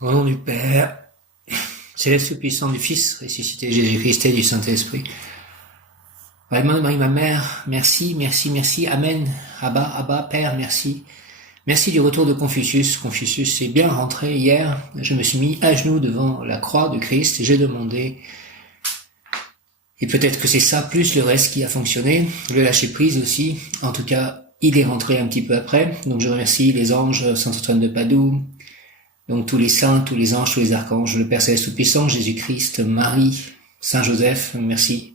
Au nom du Père, céleste puissant du Fils, ressuscité Jésus-Christ et du Saint-Esprit. Par les mains de Marie, ma mère, merci, merci, merci, Amen, Abba, Abba, Père, merci. Merci du retour de Confucius. Confucius est bien rentré hier. Je me suis mis à genoux devant la croix de Christ et j'ai demandé, et peut-être que c'est ça plus le reste qui a fonctionné, le lâcher prise aussi. En tout cas, il est rentré un petit peu après. Donc je remercie les anges, Saint Antoine de Padoue, donc tous les saints, tous les anges, tous les archanges, le Père Céleste Tout-Puissant, Jésus-Christ, Marie, Saint Joseph, merci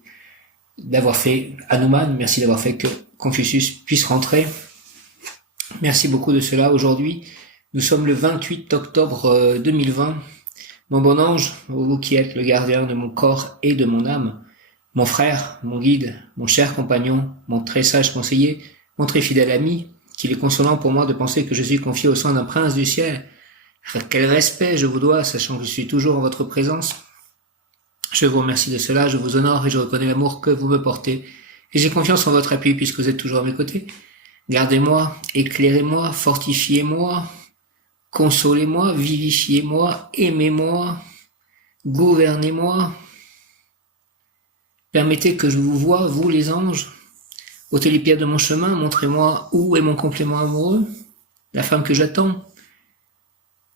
d'avoir fait Hanuman, merci d'avoir fait que Confucius puisse rentrer. Merci beaucoup de cela. Aujourd'hui, nous sommes le 28 octobre 2020. Mon bon ange, vous qui êtes le gardien de mon corps et de mon âme, mon frère, mon guide, mon cher compagnon, mon très sage conseiller, mon très fidèle ami, qu'il est consolant pour moi de penser que je suis confié aux soins d'un prince du ciel. Quel respect je vous dois, sachant que je suis toujours en votre présence. Je vous remercie de cela, je vous honore et je reconnais l'amour que vous me portez. Et j'ai confiance en votre appui puisque vous êtes toujours à mes côtés. Gardez-moi, éclairez-moi, fortifiez-moi, consolez-moi, vivifiez-moi, aimez-moi, gouvernez-moi. Permettez que je vous voie, vous les anges. Ôtez les pierres de mon chemin, montrez-moi où est mon complément amoureux, la femme que j'attends.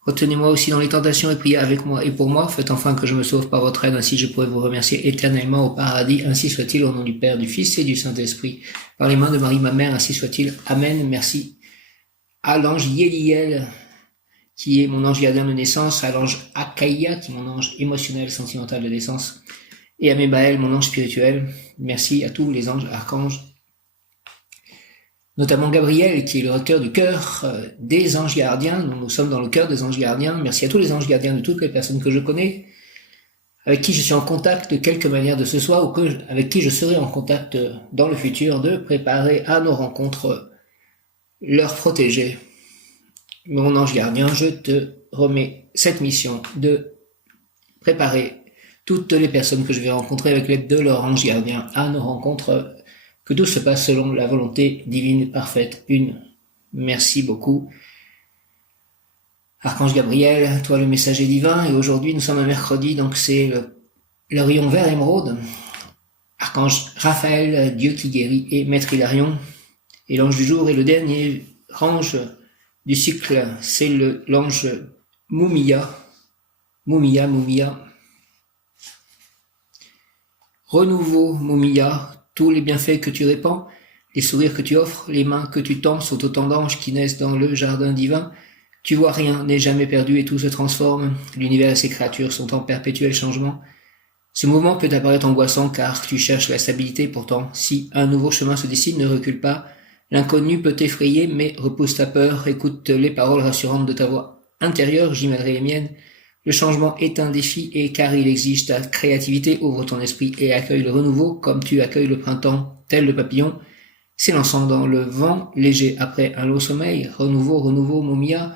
Retenez-moi aussi dans les tentations et priez avec moi et pour moi. Faites enfin que je me sauve par votre aide, ainsi je pourrai vous remercier éternellement au paradis. Ainsi soit-il au nom du Père, du Fils et du Saint-Esprit. Par les mains de Marie, ma mère, ainsi soit-il. Amen. Merci à l'ange Yéliel, qui est mon ange gardien de naissance, à l'ange Akaïa, qui est mon ange émotionnel, sentimental de naissance, et à Mébaël, mon ange spirituel. Merci à tous les anges, archanges, notamment Gabriel, qui est le recteur du cœur des anges gardiens. Nous sommes dans le cœur des anges gardiens. Merci à tous les anges gardiens de toutes les personnes que je connais, avec qui je suis en contact de quelque manière de ce soir, ou avec qui je serai en contact dans le futur, de préparer à nos rencontres leur protégé. Mon ange gardien, je te remets cette mission de préparer toutes les personnes que je vais rencontrer avec l'aide de leur ange gardien à nos rencontres. Que tout se passe selon la volonté divine parfaite une. Merci beaucoup. Archange Gabriel, toi le messager divin, et aujourd'hui nous sommes un mercredi, donc c'est le rayon vert émeraude. Archange Raphaël, Dieu qui guérit, et Maître Hilarion. Et l'ange du jour est le dernier ange du cycle, c'est l'ange Moumia. Moumia. Renouveau, Moumia. Tous les bienfaits que tu répands, les sourires que tu offres, les mains que tu tends sont autant d'anges qui naissent dans le jardin divin. Tu vois, rien n'est jamais perdu et tout se transforme. L'univers et ses créatures sont en perpétuel changement. Ce mouvement peut apparaître angoissant car tu cherches la stabilité. Pourtant, si un nouveau chemin se dessine, ne recule pas. L'inconnu peut t'effrayer, mais repousse ta peur. Écoute les paroles rassurantes de ta voix intérieure, j'y mêlerai les miennes. Le changement est un défi et car il exige ta créativité, ouvre ton esprit et accueille le renouveau comme tu accueilles le printemps, tel le papillon, s'élançant dans le vent léger après un long sommeil. Renouveau, Moumia.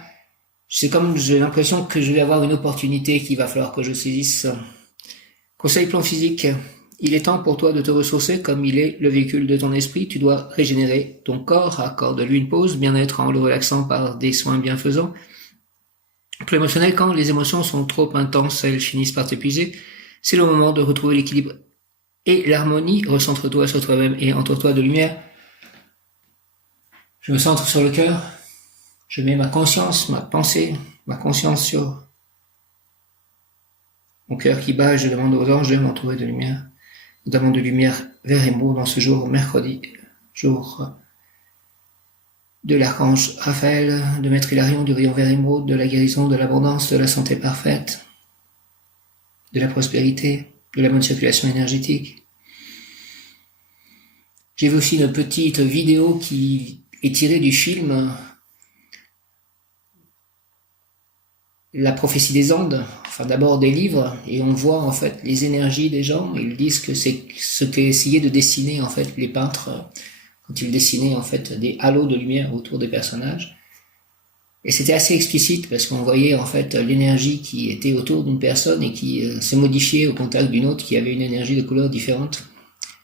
C'est comme j'ai l'impression que je vais avoir une opportunité qu'il va falloir que je saisisse. Conseil plan physique. Il est temps pour toi de te ressourcer comme il est le véhicule de ton esprit. Tu dois régénérer ton corps, accorde-lui une pause, bien-être en le relaxant par des soins bienfaisants. Pour l'émotionnel, quand les émotions sont trop intenses, elles finissent par t'épuiser. C'est le moment de retrouver l'équilibre et l'harmonie. Recentre-toi sur toi-même et entoure-toi de lumière. Je me centre sur le cœur. Je mets ma conscience, ma pensée, ma conscience sur mon cœur qui bat. Je demande aux anges de m'entourer de lumière, notamment de lumière vert émeraude dans ce jour, mercredi, jour de l'archange Raphaël, de Maître Hilarion, du rayon vert émeraude, de la guérison, de l'abondance, de la santé parfaite, de la prospérité, de la bonne circulation énergétique. J'ai vu aussi une petite vidéo qui est tirée du film La prophétie des Andes, enfin d'abord des livres, et on voit en fait les énergies des gens. Ils disent que c'est ce qu'essayaient de dessiner en fait les peintres quand ils dessinaient en fait des halos de lumière autour des personnages. Et c'était assez explicite parce qu'on voyait en fait l'énergie qui était autour d'une personne et qui se modifiait au contact d'une autre qui avait une énergie de couleur différente.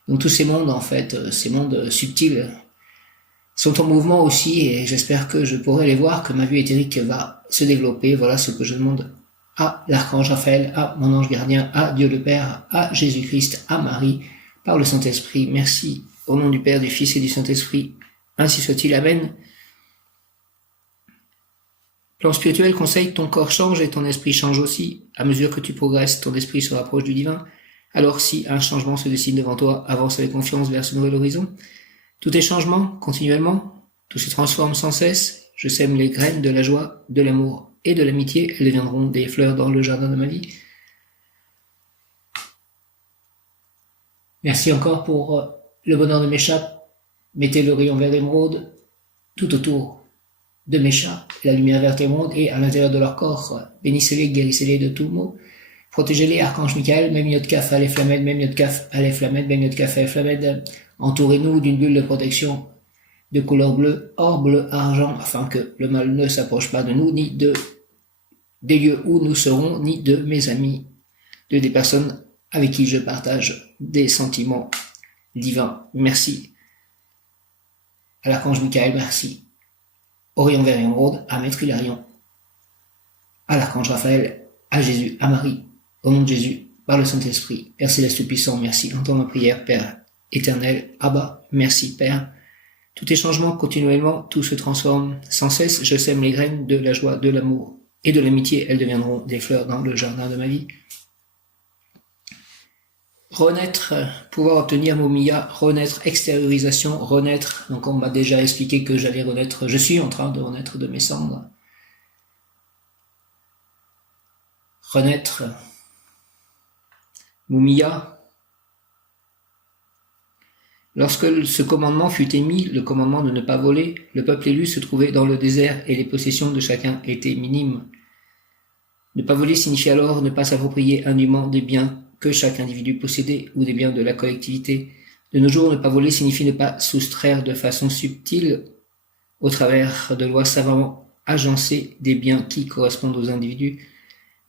Donc tous ces mondes en fait, ces mondes subtils, sont en mouvement aussi et j'espère que je pourrai les voir, que ma vue éthérique va se développer. Voilà ce que je demande à l'archange Raphaël, à mon ange gardien, à Dieu le Père, à Jésus-Christ, à Marie, par le Saint-Esprit. Merci. Au nom du Père, du Fils et du Saint-Esprit. Ainsi soit-il. Amen. Plan spirituel conseille, ton corps change et ton esprit change aussi. À mesure que tu progresses, ton esprit se rapproche du divin. Alors si un changement se dessine devant toi, avance avec confiance vers ce nouvel horizon. Tout est changement, continuellement. Tout se transforme sans cesse. Je sème les graines de la joie, de l'amour et de l'amitié. Elles deviendront des fleurs dans le jardin de ma vie. Merci encore pour le bonheur de mes chats. Mettez le rayon vert d'émeraude tout autour de mes chats, la lumière verte émeraude, et à l'intérieur de leur corps. Bénissez-les, guérissez-les de tout maux. Protégez-les, Archange Michael, même Yod-Kaf, Aleph Lamed, même Yod-Kaf, Aleph Lamed, même Yod-Kaf, Aleph Lamed. Entourez-nous d'une bulle de protection de couleur bleue, or bleu, argent, afin que le mal ne s'approche pas de nous, ni des lieux où nous serons, ni de mes amis, de des personnes avec qui je partage des sentiments divins. Merci. À l'Archange Michael, merci. Orion vers émeraude, à Maître Hilarion, à l'Archange Raphaël, à Jésus, à Marie, au nom de Jésus, par le Saint-Esprit. Père Céleste Tout-Puissant, merci. Entends ma prière, Père éternel, Abba, merci, Père. Tout est changement continuellement, tout se transforme sans cesse. Je sème les graines de la joie, de l'amour et de l'amitié. Elles deviendront des fleurs dans le jardin de ma vie. Renaître, pouvoir obtenir Moumia, renaître, extériorisation, renaître. Donc on m'a déjà expliqué que j'allais renaître, je suis en train de renaître de mes cendres. Renaître, Moumia. Lorsque ce commandement fut émis, le commandement de ne pas voler, le peuple élu se trouvait dans le désert et les possessions de chacun étaient minimes. Ne pas voler signifie alors ne pas s'approprier indûment des biens que chaque individu possédait ou des biens de la collectivité. De nos jours, ne pas voler signifie ne pas soustraire de façon subtile, au travers de lois savamment agencées, des biens qui correspondent aux individus.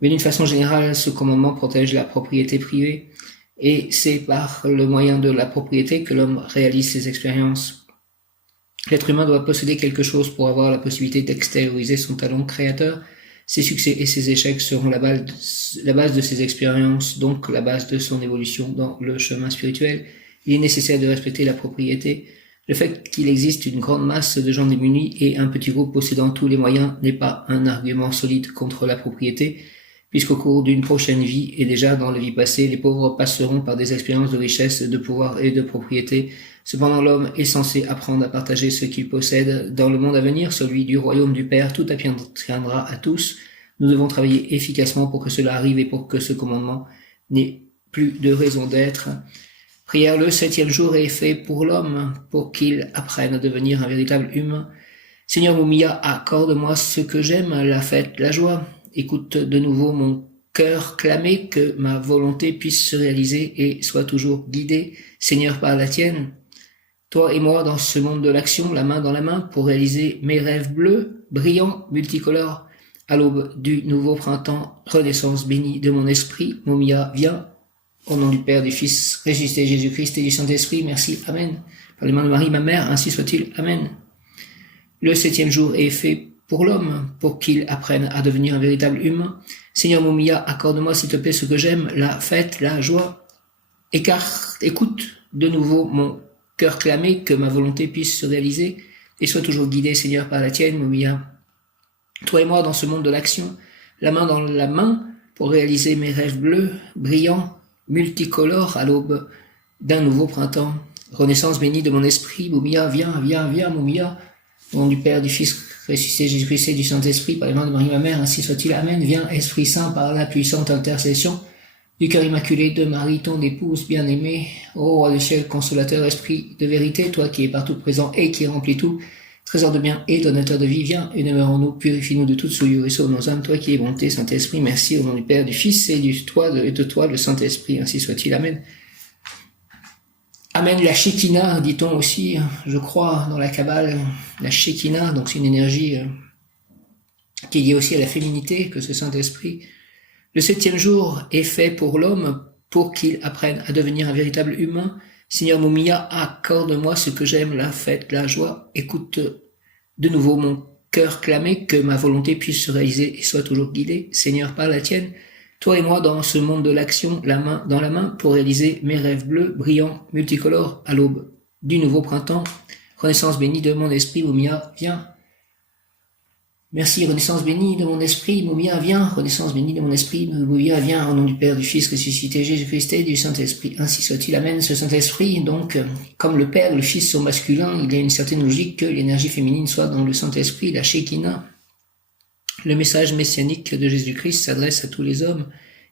Mais d'une façon générale, ce commandement protège la propriété privée, et c'est par le moyen de la propriété que l'homme réalise ses expériences. L'être humain doit posséder quelque chose pour avoir la possibilité d'extérioriser son talent créateur. Ses succès et ses échecs seront la base de ses expériences, donc la base de son évolution dans le chemin spirituel. Il est nécessaire de respecter la propriété. Le fait qu'il existe une grande masse de gens démunis et un petit groupe possédant tous les moyens n'est pas un argument solide contre la propriété, puisqu'au cours d'une prochaine vie et déjà dans la vie passée, les pauvres passeront par des expériences de richesse, de pouvoir et de propriété. Cependant, l'homme est censé apprendre à partager ce qu'il possède. Dans le monde à venir, celui du royaume du Père, tout appartiendra à tous. Nous devons travailler efficacement pour que cela arrive et pour que ce commandement n'ait plus de raison d'être. Prière, le 7e jour est fait pour l'homme, pour qu'il apprenne à devenir un véritable humain. Seigneur Moumia, accorde-moi ce que j'aime, la fête, la joie. Écoute de nouveau mon cœur clamer, que ma volonté puisse se réaliser et soit toujours guidée, Seigneur, par la tienne. Toi et moi dans ce monde de l'action, la main dans la main, pour réaliser mes rêves bleus, brillants, multicolores, à l'aube du nouveau printemps, renaissance bénie de mon esprit. Moumia, viens, au nom du Père, du Fils, ressuscité Jésus-Christ et du Saint-Esprit, merci, Amen. Par les mains de Marie, ma mère, ainsi soit-il, Amen. Le 7e jour est fait pour l'homme, pour qu'il apprenne à devenir un véritable humain. Seigneur Moumia, accorde-moi s'il te plaît ce que j'aime, la fête, la joie. Écoute de nouveau mon cœur clamer, que ma volonté puisse se réaliser, et sois toujours guidé, Seigneur, par la tienne, Moumia. Toi et moi dans ce monde de l'action, la main dans la main, pour réaliser mes rêves bleus, brillants, multicolores, à l'aube d'un nouveau printemps. Renaissance bénie de mon esprit, Moumia, viens, Moumia. Au nom du Père, du Fils, ressuscité Jésus-Christ et du Saint-Esprit, par les mains de Marie, ma mère, ainsi soit-il. Amen. Viens, Esprit Saint, par la puissante intercession du cœur immaculé de Marie, ton épouse bien-aimée. Ô roi du ciel, consolateur, esprit de vérité, toi qui es partout présent et qui remplis tout, trésor de bien et donateur de vie, viens et demeure en nous, purifie-nous de toute souillure et sauve nos âmes, toi qui es bonté, Saint-Esprit, merci au nom du Père, du Fils et de toi, le Saint-Esprit, ainsi soit-il. Amen. Amen, la Shekinah, dit-on aussi, je crois, dans la Kabbale, la Shekinah, donc c'est une énergie qui est liée aussi à la féminité, que ce Saint-Esprit. Le 7e jour est fait pour l'homme, pour qu'il apprenne à devenir un véritable humain. Seigneur Moumia, accorde-moi ce que j'aime, la fête, la joie. Écoute de nouveau mon cœur clamé que ma volonté puisse se réaliser et soit toujours guidée, Seigneur, par la tienne. Toi et moi dans ce monde de l'action, la main dans la main, pour réaliser mes rêves bleus, brillants, multicolores, à l'aube du nouveau printemps. Renaissance bénie de mon esprit, Mumia, viens. Merci, renaissance bénie de mon esprit, Mumia, viens. Renaissance bénie de mon esprit, Mumia, viens. Au nom du Père, du Fils ressuscité, Jésus-Christ et du Saint-Esprit. Ainsi soit-il. Amen. Ce Saint-Esprit, donc, comme le Père et le Fils sont masculins, il y a une certaine logique que l'énergie féminine soit dans le Saint-Esprit, la Shekinah. Le message messianique de Jésus-Christ s'adresse à tous les hommes.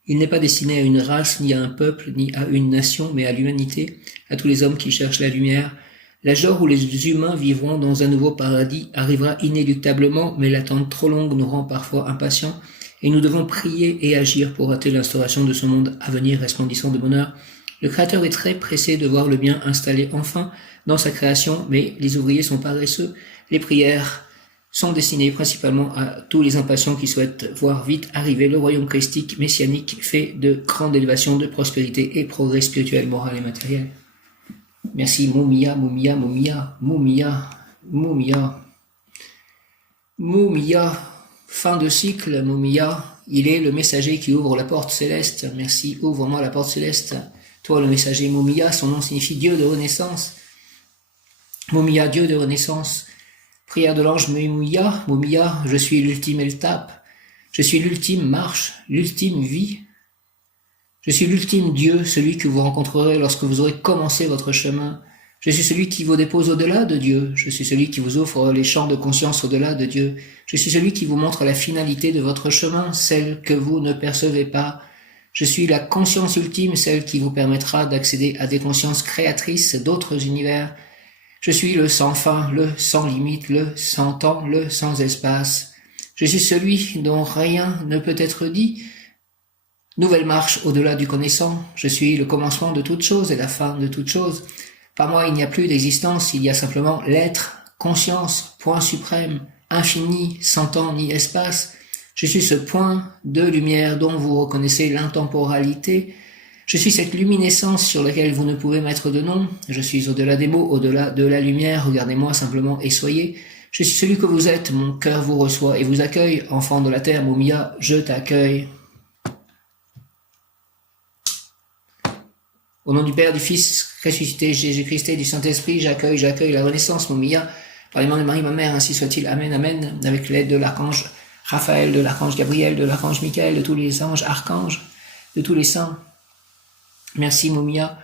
Il n'est pas destiné à une race, ni à un peuple, ni à une nation, mais à l'humanité, à tous les hommes qui cherchent la lumière. L'âge d'or où les humains vivront dans un nouveau paradis arrivera inéluctablement, mais l'attente trop longue nous rend parfois impatients, et nous devons prier et agir pour hâter l'instauration de ce monde à venir resplendissant de bonheur. Le Créateur est très pressé de voir le bien installé enfin dans sa création, mais les ouvriers sont paresseux. Les prières sont destinées principalement à tous les impatients qui souhaitent voir vite arriver le royaume christique, messianique, fait de grande élévation, de prospérité et progrès spirituel, moral et matériel. Merci, Mumia, Mumia, Mumia, Mumia, Mumia, Mumia, fin de cycle, Mumia, il est le messager qui ouvre la porte céleste. Merci, ouvre-moi la porte céleste. Toi, le messager, Mumia, son nom signifie Dieu de renaissance. Mumia, Dieu de renaissance. Prière de l'ange Mumia, Mumia, je suis l'ultime étape. Je suis l'ultime marche, l'ultime vie. Je suis l'ultime Dieu, celui que vous rencontrerez lorsque vous aurez commencé votre chemin. Je suis celui qui vous dépose au-delà de Dieu. Je suis celui qui vous offre les champs de conscience au-delà de Dieu. Je suis celui qui vous montre la finalité de votre chemin, celle que vous ne percevez pas. Je suis la conscience ultime, celle qui vous permettra d'accéder à des consciences créatrices d'autres univers. Je suis le sans fin, le sans limite, le sans temps, le sans espace. Je suis celui dont rien ne peut être dit. Nouvelle marche au-delà du connaissant. Je suis le commencement de toute chose et la fin de toute chose. Par moi, il n'y a plus d'existence, il y a simplement l'être, conscience, point suprême, infini, sans temps ni espace. Je suis ce point de lumière dont vous reconnaissez l'intemporalité. Je suis cette luminescence sur laquelle vous ne pouvez mettre de nom. Je suis au-delà des mots, au-delà de la lumière. Regardez-moi simplement et soyez. Je suis celui que vous êtes. Mon cœur vous reçoit et vous accueille. Enfant de la terre, Mumia, je t'accueille. Au nom du Père, du Fils ressuscité, Jésus-Christ et du Saint-Esprit, j'accueille la renaissance, Mumia. Par les mains de Marie, ma mère, ainsi soit-il. Amen, amen. Avec l'aide de l'archange Raphaël, de l'archange Gabriel, de l'archange Michael, de tous les anges, archanges, de tous les saints. Merci, Mumia.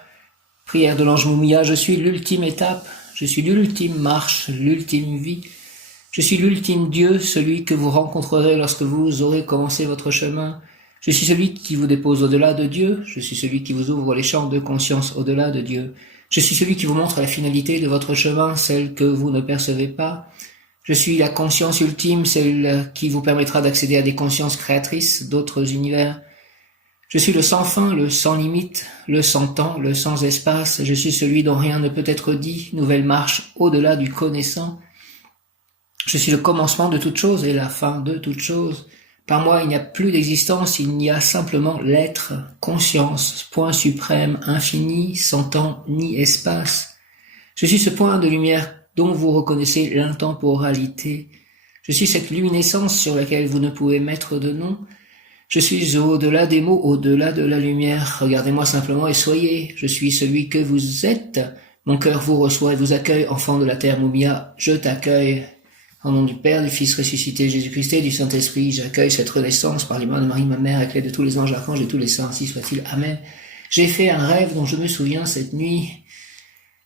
Prière de l'ange Mumia, je suis l'ultime étape, je suis l'ultime marche, l'ultime vie. Je suis l'ultime Dieu, celui que vous rencontrerez lorsque vous aurez commencé votre chemin. Je suis celui qui vous dépose au-delà de Dieu. Je suis celui qui vous ouvre les champs de conscience au-delà de Dieu. Je suis celui qui vous montre la finalité de votre chemin, celle que vous ne percevez pas. Je suis la conscience ultime, celle qui vous permettra d'accéder à des consciences créatrices d'autres univers. Je suis le sans fin, le sans limite, le sans temps, le sans espace. Je suis celui dont rien ne peut être dit, nouvelle marche au-delà du connaissant. Je suis le commencement de toute chose et la fin de toute chose. Par moi, il n'y a plus d'existence, il n'y a simplement l'être, conscience, point suprême, infini, sans temps ni espace. Je suis ce point de lumière dont vous reconnaissez l'intemporalité. Je suis cette luminescence sur laquelle vous ne pouvez mettre de nom. Je suis au-delà des mots, au-delà de la lumière. Regardez-moi simplement et soyez. Je suis celui que vous êtes. Mon cœur vous reçoit et vous accueille, enfant de la terre, Mumia, je t'accueille. Au nom du Père, du Fils ressuscité, Jésus-Christ et du Saint-Esprit, j'accueille cette renaissance par les mains de Marie, ma mère, avec l'aide de tous les anges, archanges et tous les saints, ainsi soit-il. Amen. J'ai fait un rêve dont je me souviens cette nuit.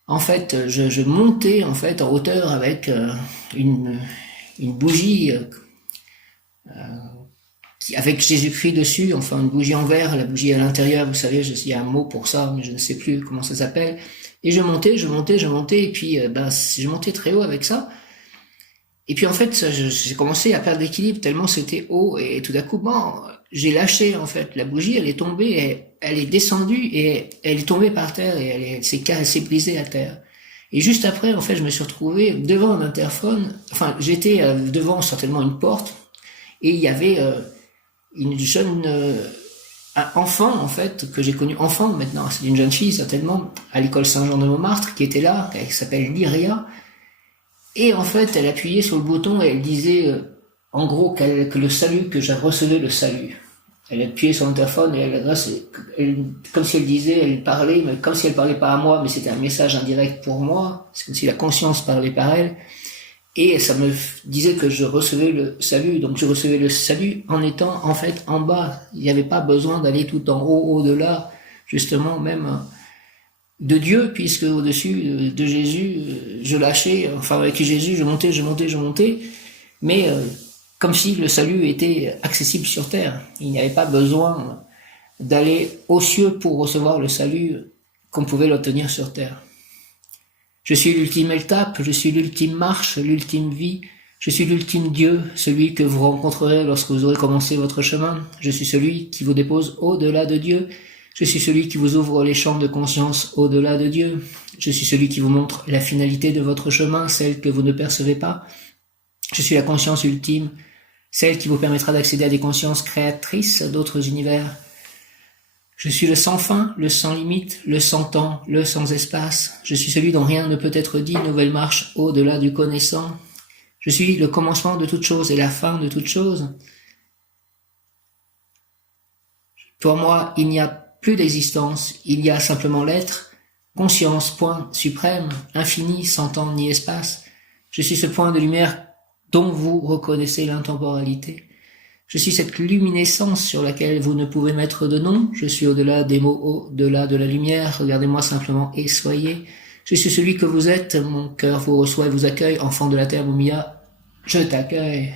En fait, je montais en hauteur avec une bougie avec Jésus-Christ dessus, enfin une bougie en verre, la bougie à l'intérieur, vous savez, il y a un mot pour ça, mais je ne sais plus comment ça s'appelle. Et je montais, et puis je montais très haut avec ça. Et puis en fait, j'ai commencé à perdre l'équilibre tellement c'était haut, et tout d'un coup, j'ai lâché en fait la bougie, elle est tombée, elle est descendue et elle est tombée par terre et elle s'est brisée à terre. Et juste après, en fait, je me suis retrouvé devant un interphone. Enfin, j'étais devant certainement une porte et il y avait une jeune un enfant en fait que j'ai connu enfant maintenant, c'est une jeune fille certainement à l'école Saint-Jean de Montmartre qui était là, qui s'appelle Lyria. Et en fait, elle appuyait sur le bouton et elle disait, en gros, que le salut, que j'ai reçu le salut. Elle appuyait sur l'interphone et comme si elle disait, elle parlait, mais comme si elle parlait pas à moi, mais c'était un message indirect pour moi. C'est comme si la conscience parlait par elle. Et ça me disait que je recevais le salut. Donc je recevais le salut en étant en fait en bas. Il n'y avait pas besoin d'aller tout en haut, au-delà, justement même de Dieu, puisque au-dessus de Jésus, je lâchais, enfin avec Jésus, je montais, mais comme si le salut était accessible sur terre. Il n'y avait pas besoin d'aller aux cieux pour recevoir le salut qu'on pouvait l'obtenir sur terre. Je suis l'ultime étape, je suis l'ultime marche, l'ultime vie, je suis l'ultime Dieu, celui que vous rencontrerez lorsque vous aurez commencé votre chemin. Je suis celui qui vous dépose au-delà de Dieu. Je suis celui qui vous ouvre les champs de conscience au-delà de Dieu. Je suis celui qui vous montre la finalité de votre chemin, celle que vous ne percevez pas. Je suis la conscience ultime, celle qui vous permettra d'accéder à des consciences créatrices d'autres univers. Je suis le sans fin, le sans limite, le sans temps, le sans espace. Je suis celui dont rien ne peut être dit, nouvelle marche au-delà du connaissant. Je suis le commencement de toute chose et la fin de toute chose. Pour moi, il n'y a plus d'existence, il y a simplement l'être, conscience, point suprême, infini, sans temps ni espace. Je suis ce point de lumière dont vous reconnaissez l'intemporalité. Je suis cette luminescence sur laquelle vous ne pouvez mettre de nom. Je suis au-delà des mots, au-delà de la lumière. Regardez-moi simplement et soyez. Je suis celui que vous êtes. Mon cœur vous reçoit et vous accueille. Enfant de la terre, Moumia, je t'accueille.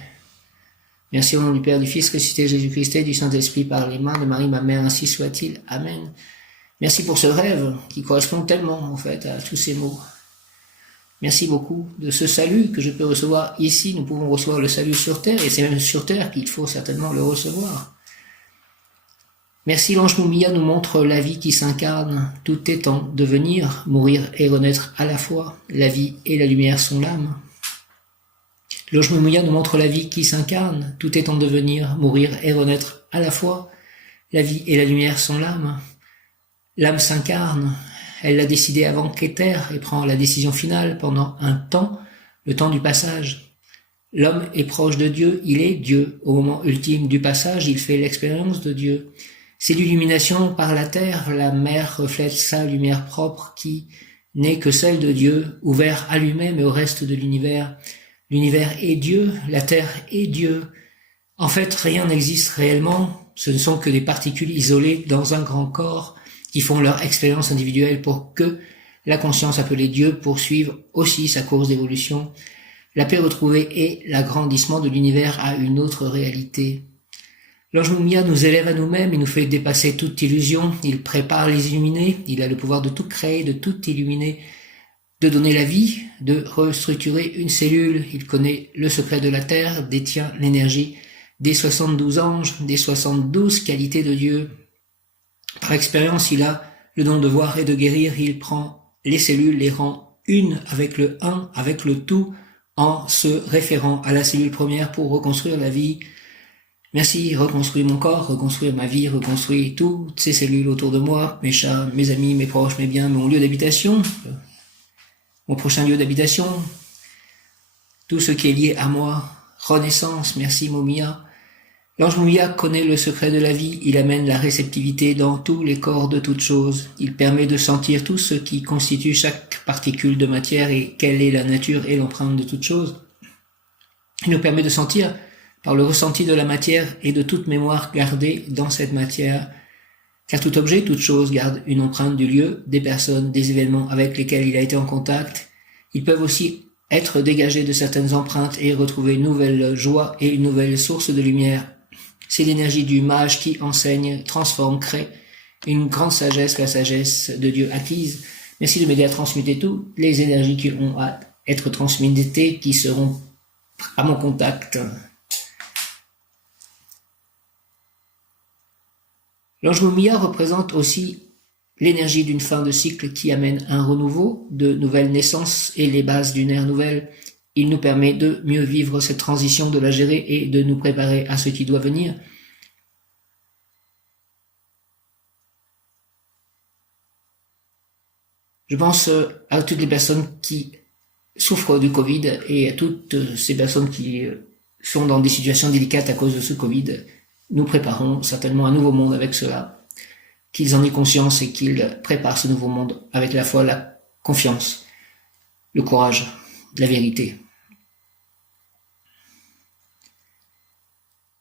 Merci au nom du Père, du Fils, ressuscité Jésus-Christ et du Saint-Esprit par les mains de Marie, ma mère, ainsi soit-il. Amen. Merci pour ce rêve qui correspond tellement, en fait, à tous ces mots. Merci beaucoup de ce salut que je peux recevoir ici. Nous pouvons recevoir le salut sur terre, et c'est même sur terre qu'il faut certainement le recevoir. Merci, l'ange Moumia nous montre la vie qui s'incarne. Tout est en devenir, mourir et renaître à la fois. La vie et la lumière sont l'âme. L'ange Moumia nous montre la vie qui s'incarne. Tout est en devenir, mourir et renaître à la fois. La vie et la lumière sont l'âme. L'âme s'incarne. Elle l'a décidé avant qu'éther et prend la décision finale pendant un temps, le temps du passage. L'homme est proche de Dieu, il est Dieu. Au moment ultime du passage, il fait l'expérience de Dieu. C'est l'illumination par la terre, la mer reflète sa lumière propre qui n'est que celle de Dieu, ouvert à lui-même et au reste de l'univers. L'univers est Dieu, la terre est Dieu. En fait, rien n'existe réellement, ce ne sont que des particules isolées dans un grand corps qui font leur expérience individuelle pour que la conscience appelée Dieu poursuive aussi sa course d'évolution. La paix retrouvée et l'agrandissement de l'univers à une autre réalité. L'ange Moumia nous élève à nous-mêmes et nous fait dépasser toute illusion. Il prépare les illuminés, il a le pouvoir de tout créer, de tout illuminer, de donner la vie, de restructurer une cellule. Il connaît le secret de la terre, détient l'énergie des 72 anges, des 72 qualités de Dieu. Par expérience, il a le don de voir et de guérir. Il prend les cellules, les rend une avec le un, avec le tout, en se référant à la cellule première pour reconstruire la vie. Merci, reconstruire mon corps, reconstruire ma vie, reconstruire toutes ces cellules autour de moi, mes chats, mes amis, mes proches, mes biens, mon lieu d'habitation, mon prochain lieu d'habitation, tout ce qui est lié à moi. Renaissance, merci Moumia. L'ange Moumia connaît le secret de la vie, il amène la réceptivité dans tous les corps de toutes choses. Il permet de sentir tout ce qui constitue chaque particule de matière et quelle est la nature et l'empreinte de toute chose. Il nous permet de sentir par le ressenti de la matière et de toute mémoire gardée dans cette matière, car tout objet, toute chose garde une empreinte du lieu, des personnes, des événements avec lesquels il a été en contact. Ils peuvent aussi être dégagés de certaines empreintes et retrouver une nouvelle joie et une nouvelle source de lumière. C'est l'énergie du mage qui enseigne, transforme, crée une grande sagesse, la sagesse de Dieu acquise. Merci de m'aider à transmuter toutes les énergies qui ont à être transmutées, qui seront à mon contact. L'ange Moumia représente aussi l'énergie d'une fin de cycle qui amène un renouveau, de nouvelles naissances et les bases d'une ère nouvelle. Il nous permet de mieux vivre cette transition, de la gérer et de nous préparer à ce qui doit venir. Je pense à toutes les personnes qui souffrent du Covid et à toutes ces personnes qui sont dans des situations délicates à cause de ce Covid. Nous préparons certainement un nouveau monde avec cela. Qu'ils en aient conscience et qu'ils préparent ce nouveau monde avec la foi, la confiance, le courage, la vérité.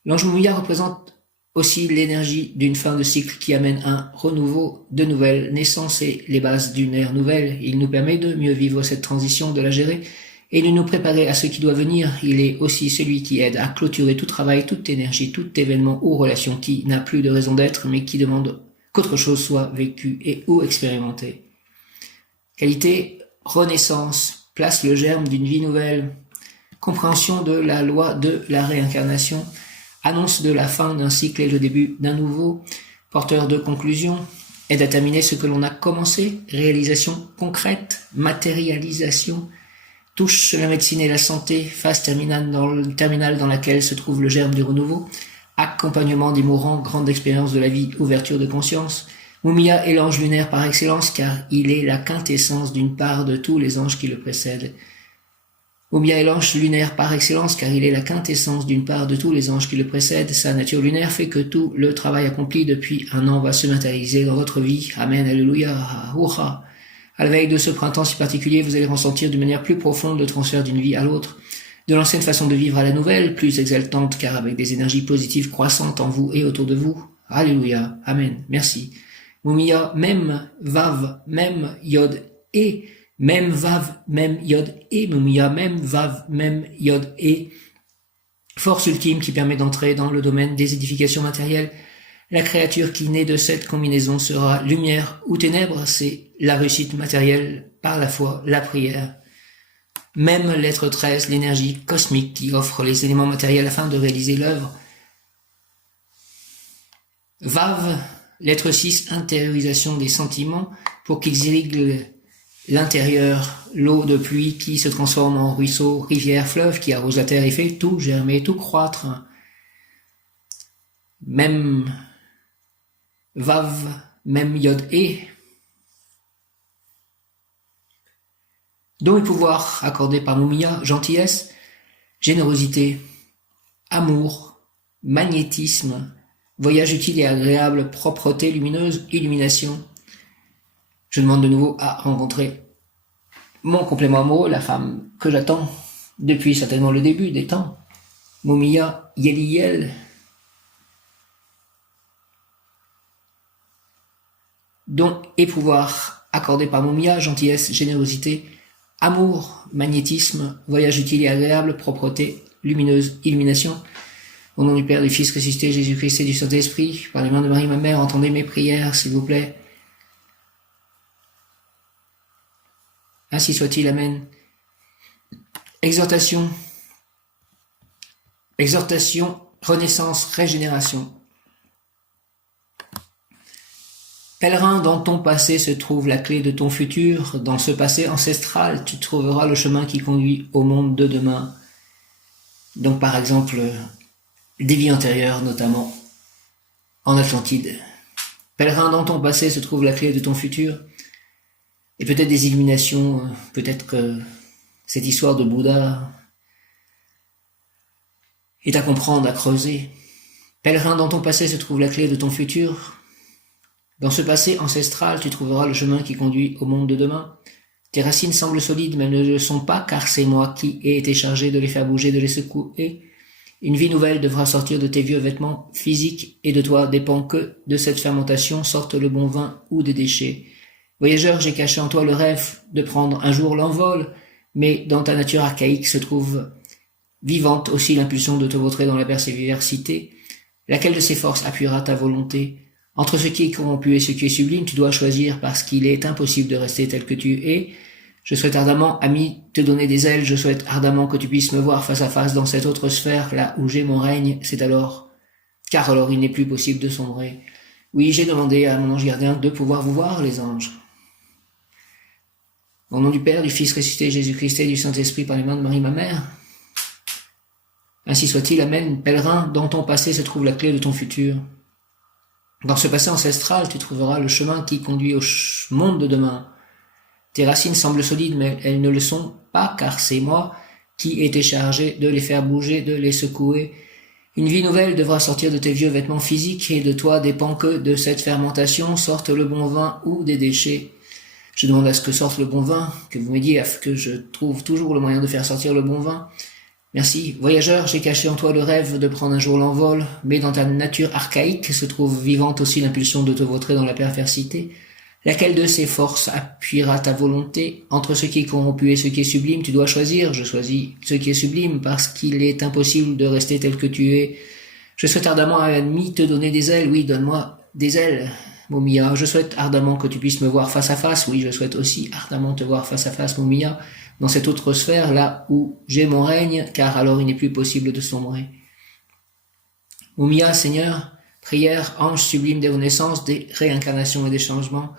L'ange Mouya représente aussi l'énergie d'une fin de cycle qui amène un renouveau, de nouvelles naissances et les bases d'une ère nouvelle. Il nous permet de mieux vivre cette transition, de la gérer et de nous préparer à ce qui doit venir. Il est aussi celui qui aide à clôturer tout travail, toute énergie, tout événement ou relation qui n'a plus de raison d'être mais qui demande qu'autre chose soit vécu et ou expérimenté. Qualité, renaissance, place le germe d'une vie nouvelle, compréhension de la loi de la réincarnation, annonce de la fin d'un cycle et le début d'un nouveau, porteur de conclusion, aide à terminer ce que l'on a commencé, réalisation concrète, matérialisation, touche la médecine et la santé, phase terminale dans laquelle se trouve le germe du renouveau, accompagnement des mourants, grande expérience de la vie, ouverture de conscience. Mumia est l'ange lunaire par excellence car il est la quintessence d'une part de tous les anges qui le précèdent. Mumia est l'ange lunaire par excellence car il est la quintessence d'une part de tous les anges qui le précèdent. Sa nature lunaire fait que tout le travail accompli depuis un an va se matérialiser dans votre vie. Amen, alléluia, hurrah. À la veille de ce printemps si particulier, vous allez ressentir d'une manière plus profonde le transfert d'une vie à l'autre. De l'ancienne façon de vivre à la nouvelle, plus exaltante car avec des énergies positives croissantes en vous et autour de vous. Alléluia, amen, merci. Mumia, même, vav, même, yod, et, même, vav, même, yod, et, Mumia, même, vav, même, yod, et. Force ultime qui permet d'entrer dans le domaine des édifications matérielles. La créature qui naît de cette combinaison sera lumière ou ténèbres, c'est la réussite matérielle par la foi, la prière. Même lettre 13, l'énergie cosmique qui offre les éléments matériels afin de réaliser l'œuvre. Vav, lettre 6, intériorisation des sentiments pour qu'ils irriguent l'intérieur, l'eau de pluie qui se transforme en ruisseau, rivière, fleuve qui arrose la terre et fait tout germer, tout croître. Même Vav, même Yod et. Dons et pouvoir accordés par Mumia, gentillesse, générosité, amour, magnétisme, voyage utile et agréable, propreté lumineuse, illumination. Je demande de nouveau à rencontrer mon complément amoureux, la femme que j'attends depuis certainement le début des temps, Mumia Yeliel. Dons et pouvoir accordés par Mumia, gentillesse, générosité, amour, magnétisme, voyage utile et agréable, propreté, lumineuse, illumination. Au nom du Père, du Fils ressuscité, Jésus-Christ et du Saint-Esprit, par les mains de Marie, ma mère, entendez mes prières, s'il vous plaît. Ainsi soit-il, amen. Exhortation, renaissance, régénération. Pèlerin, dans ton passé se trouve la clé de ton futur. Dans ce passé ancestral, tu trouveras le chemin qui conduit au monde de demain. Donc par exemple, des vies antérieures, notamment en Atlantide. Pèlerin, dans ton passé se trouve la clé de ton futur. Et peut-être des illuminations, peut-être que cette histoire de Bouddha est à comprendre, à creuser. Pèlerin, dans ton passé se trouve la clé de ton futur. Dans ce passé ancestral, tu trouveras le chemin qui conduit au monde de demain. Tes racines semblent solides, mais elles ne le sont pas, car c'est moi qui ai été chargé de les faire bouger, de les secouer. Une vie nouvelle devra sortir de tes vieux vêtements physiques, et de toi dépend que de cette fermentation sorte le bon vin ou des déchets. Voyageur, j'ai caché en toi le rêve de prendre un jour l'envol, mais dans ta nature archaïque se trouve vivante aussi l'impulsion de te vautrer dans la persévérité. Laquelle de ces forces appuiera ta volonté? Entre ce qui est corrompu et ce qui est sublime, tu dois choisir parce qu'il est impossible de rester tel que tu es. Je souhaite ardemment, ami, te donner des ailes, je souhaite ardemment que tu puisses me voir face à face dans cette autre sphère, là où j'ai mon règne, car alors il n'est plus possible de sombrer. Oui, j'ai demandé à mon ange gardien de pouvoir vous voir, les anges. Au nom du Père, du Fils ressuscité, Jésus-Christ et du Saint-Esprit par les mains de Marie, ma mère. Ainsi soit-il, amen. Pèlerin, dans ton passé se trouve la clé de ton futur. Dans ce passé ancestral, tu trouveras le chemin qui conduit au monde de demain. Tes racines semblent solides, mais elles ne le sont pas, car c'est moi qui étais chargé de les faire bouger, de les secouer. Une vie nouvelle devra sortir de tes vieux vêtements physiques, et de toi dépend que de cette fermentation sorte le bon vin ou des déchets. Je demande à ce que sorte le bon vin, que vous m'aidiez à ce que je trouve toujours le moyen de faire sortir le bon vin. Merci. Voyageur, j'ai caché en toi le rêve de prendre un jour l'envol, mais dans ta nature archaïque se trouve vivante aussi l'impulsion de te vautrer dans la perversité. Laquelle de ces forces appuiera ta volonté? Entre ce qui est corrompu et ce qui est sublime, tu dois choisir. Je choisis ce qui est sublime parce qu'il est impossible de rester tel que tu es. Je souhaite ardemment, ami, te donner des ailes. Oui, donne-moi des ailes, Momia. Je souhaite ardemment que tu puisses me voir face à face. Oui, je souhaite aussi ardemment te voir face à face, Momia, dans cette autre sphère, là où j'ai mon règne, car alors il n'est plus possible de sombrer. Momia, Seigneur, prière, ange sublime des renaissances, des réincarnations et des changements,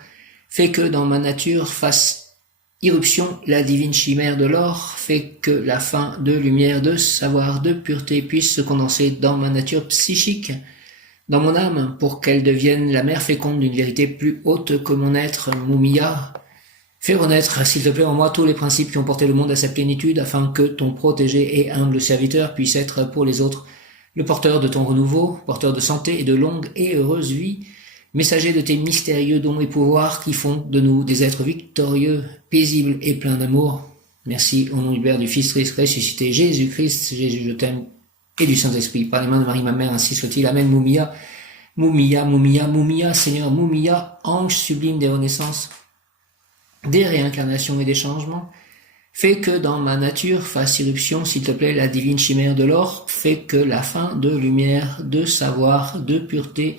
fais que dans ma nature fasse irruption la divine chimère de l'or, fais que la fin de lumière, de savoir, de pureté puisse se condenser dans ma nature psychique, dans mon âme, pour qu'elle devienne la mère féconde d'une vérité plus haute que mon être, Mumia. Fais renaître, s'il te plaît, en moi tous les principes qui ont porté le monde à sa plénitude, afin que ton protégé et humble serviteur puisse être pour les autres le porteur de ton renouveau, porteur de santé et de longue et heureuse vie, messager de tes mystérieux dons et pouvoirs qui font de nous des êtres victorieux, paisibles et pleins d'amour. Merci au nom du Père, du Fils ressuscité, Jésus-Christ, Jésus, je t'aime, et du Saint-Esprit, par les mains de Marie, ma mère, ainsi soit-il. Amen. Mumia, Mumia, Mumia, Mumia, Seigneur, Mumia, ange sublime des renaissances, des réincarnations et des changements. Fais que dans ma nature fasse irruption, s'il te plaît, la divine chimère de l'or. Fais que la fin de lumière, de savoir, de pureté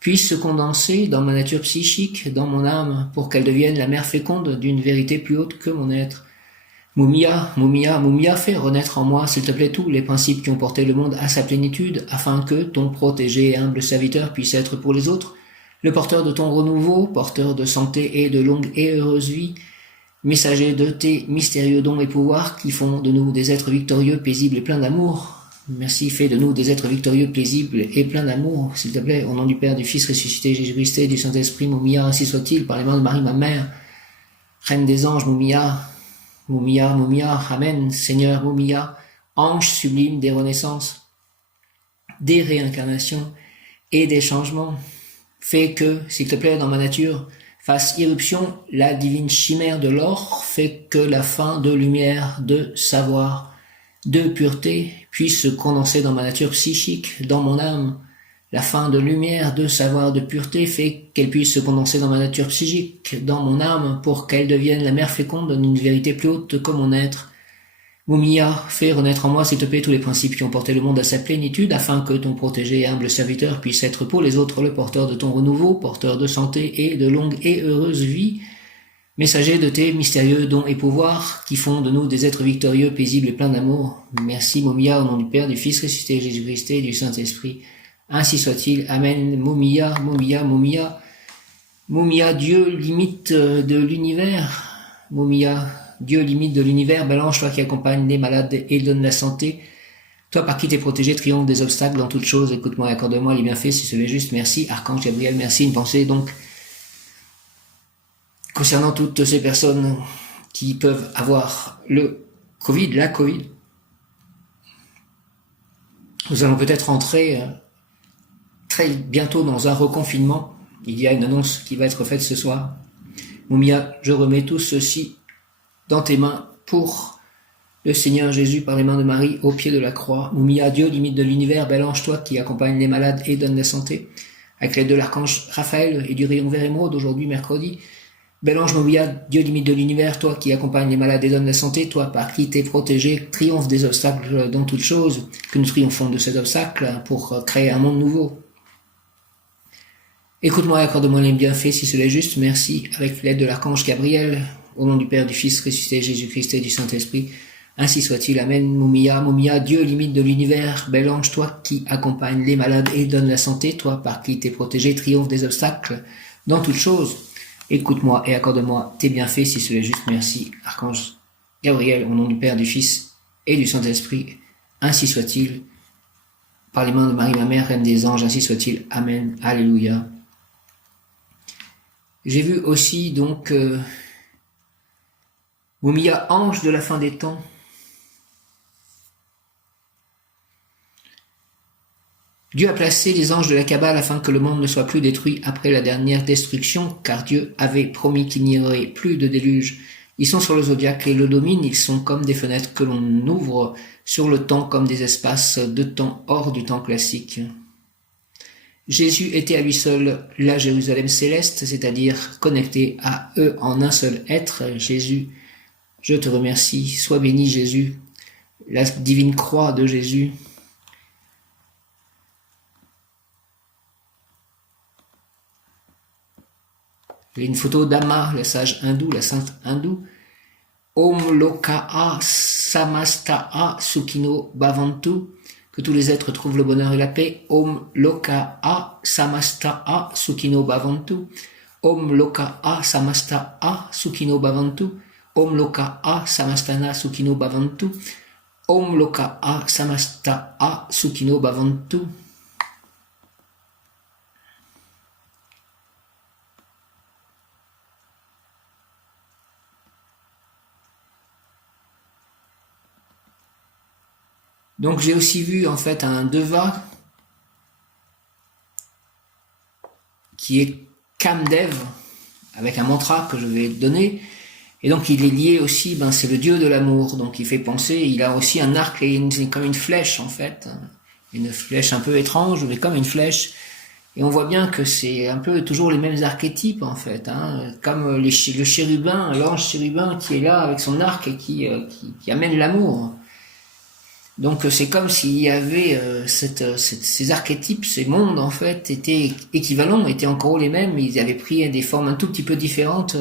puisse se condenser dans ma nature psychique, dans mon âme, pour qu'elle devienne la mère féconde d'une vérité plus haute que mon être. Mumia, Mumia, Mumia, fais renaître en moi, s'il te plaît, tous les principes qui ont porté le monde à sa plénitude, afin que ton protégé et humble serviteur puisse être pour les autres le porteur de ton renouveau, porteur de santé et de longue et heureuse vie, messager de tes mystérieux dons et pouvoirs qui font de nous des êtres victorieux, paisibles et pleins d'amour. Merci, fais de nous des êtres victorieux, paisibles et pleins d'amour, s'il te plaît, au nom du Père, du Fils ressuscité, Jésus-Christ et du Saint-Esprit, Mumia, ainsi soit-il, par les mains de Marie, ma mère, Reine des anges, Mumia, Mumia, Mumia, Amen, Seigneur, Mumia, ange sublime des renaissances, des réincarnations et des changements. Fais que, s'il te plaît, dans ma nature, fasse irruption la divine chimère de l'or, fais que la fin de lumière, de savoir, de pureté puisse se condenser dans ma nature psychique, dans mon âme. La fin de lumière, de savoir, de pureté fait qu'elle puisse se condenser dans ma nature psychique, dans mon âme, pour qu'elle devienne la mère féconde d'une vérité plus haute que mon être. Mumia, fais renaître en moi, s'il te plaît, tous les principes qui ont porté le monde à sa plénitude, afin que ton protégé et humble serviteur puisse être pour les autres le porteur de ton renouveau, porteur de santé et de longue et heureuse vie, messager de tes mystérieux dons et pouvoirs qui font de nous des êtres victorieux, paisibles et pleins d'amour. Merci, Mumia, au nom du Père, du Fils ressuscité, Jésus-Christ et du Saint-Esprit. Ainsi soit-il. Amen. Mumia, Mumia, Mumia. Mumia, Dieu limite de l'univers. Mumia, Dieu limite de l'univers. Balanche, toi qui accompagnes les malades et donne la santé. Toi par qui t'es protégé, triomphe des obstacles dans toutes choses. Écoute-moi et accorde-moi les bienfaits si cela est juste. Merci. Archange Gabriel, merci. Une pensée donc concernant toutes ces personnes qui peuvent avoir le Covid, la Covid. Nous allons peut-être entrer très bientôt dans un reconfinement. Il y a une annonce qui va être faite ce soir. Mumia, je remets tout ceci dans tes mains pour le Seigneur Jésus par les mains de Marie au pied de la croix. Mumia, Dieu, limite de l'univers, bel ange, toi qui accompagne les malades et donne la santé. Avec l'aide de l'archange Raphaël et du rayon vert émeraude aujourd'hui, mercredi. Bel ange Mumia, Dieu, limite de l'univers, toi qui accompagne les malades et donne la santé, toi par qui t'es protégé, triomphe des obstacles dans toutes choses, que nous triomphons de ces obstacles pour créer un monde nouveau. Écoute-moi et accorde-moi les bienfaits si cela est juste. Merci, avec l'aide de l'archange Gabriel, au nom du Père, du Fils ressuscité, Jésus-Christ et du Saint-Esprit. Ainsi soit-il. Amen. Mumia, Mumia, Dieu, limite de l'univers, bel ange, toi qui accompagne les malades et donne la santé, toi par qui t'es protégé, triomphe des obstacles dans toutes choses. Écoute-moi et accorde-moi tes bienfaits si cela est juste. Merci, archange Gabriel, au nom du Père, du Fils et du Saint-Esprit. Ainsi soit-il. Par les mains de Marie, ma mère, Reine des anges, ainsi soit-il. Amen. Alléluia. J'ai vu aussi donc Mumia, ange de la fin des temps. Dieu a placé les anges de la Kabbale afin que le monde ne soit plus détruit après la dernière destruction, car Dieu avait promis qu'il n'y aurait plus de déluge. Ils sont sur le zodiaque et le dominent, ils sont comme des fenêtres que l'on ouvre sur le temps comme des espaces de temps hors du temps classique. Jésus était à lui seul la Jérusalem céleste, c'est-à-dire connecté à eux en un seul être. Jésus, je te remercie, sois béni Jésus, la divine croix de Jésus. Il y a une photo d'Ama, le sage hindou, la sainte hindoue. Om Loka'a Samasta'a Sukhino Bhavantu. Que tous les êtres trouvent le bonheur et la paix. Om Loka'a Samasta'a Sukhino Bhavantu. Om Loka'a Samasta'a Sukhino Bhavantu. Om Loka'a Samastana Sukhino Bhavantu. Om Loka'a Samasta'a Sukhino Bhavantu. Donc j'ai aussi vu en fait un deva qui est Kamdev avec un mantra que je vais donner, et donc il est lié aussi, c'est le dieu de l'amour, donc il fait penser, il a aussi un arc et comme une flèche en fait, une flèche un peu étrange mais comme une flèche, et on voit bien que c'est un peu toujours les mêmes archétypes en fait, comme le chérubin, l'ange chérubin qui est là avec son arc et qui amène l'amour. Donc c'est comme s'il y avait ces archétypes, ces mondes en fait étaient équivalents, étaient encore les mêmes, ils avaient pris des formes un tout petit peu différentes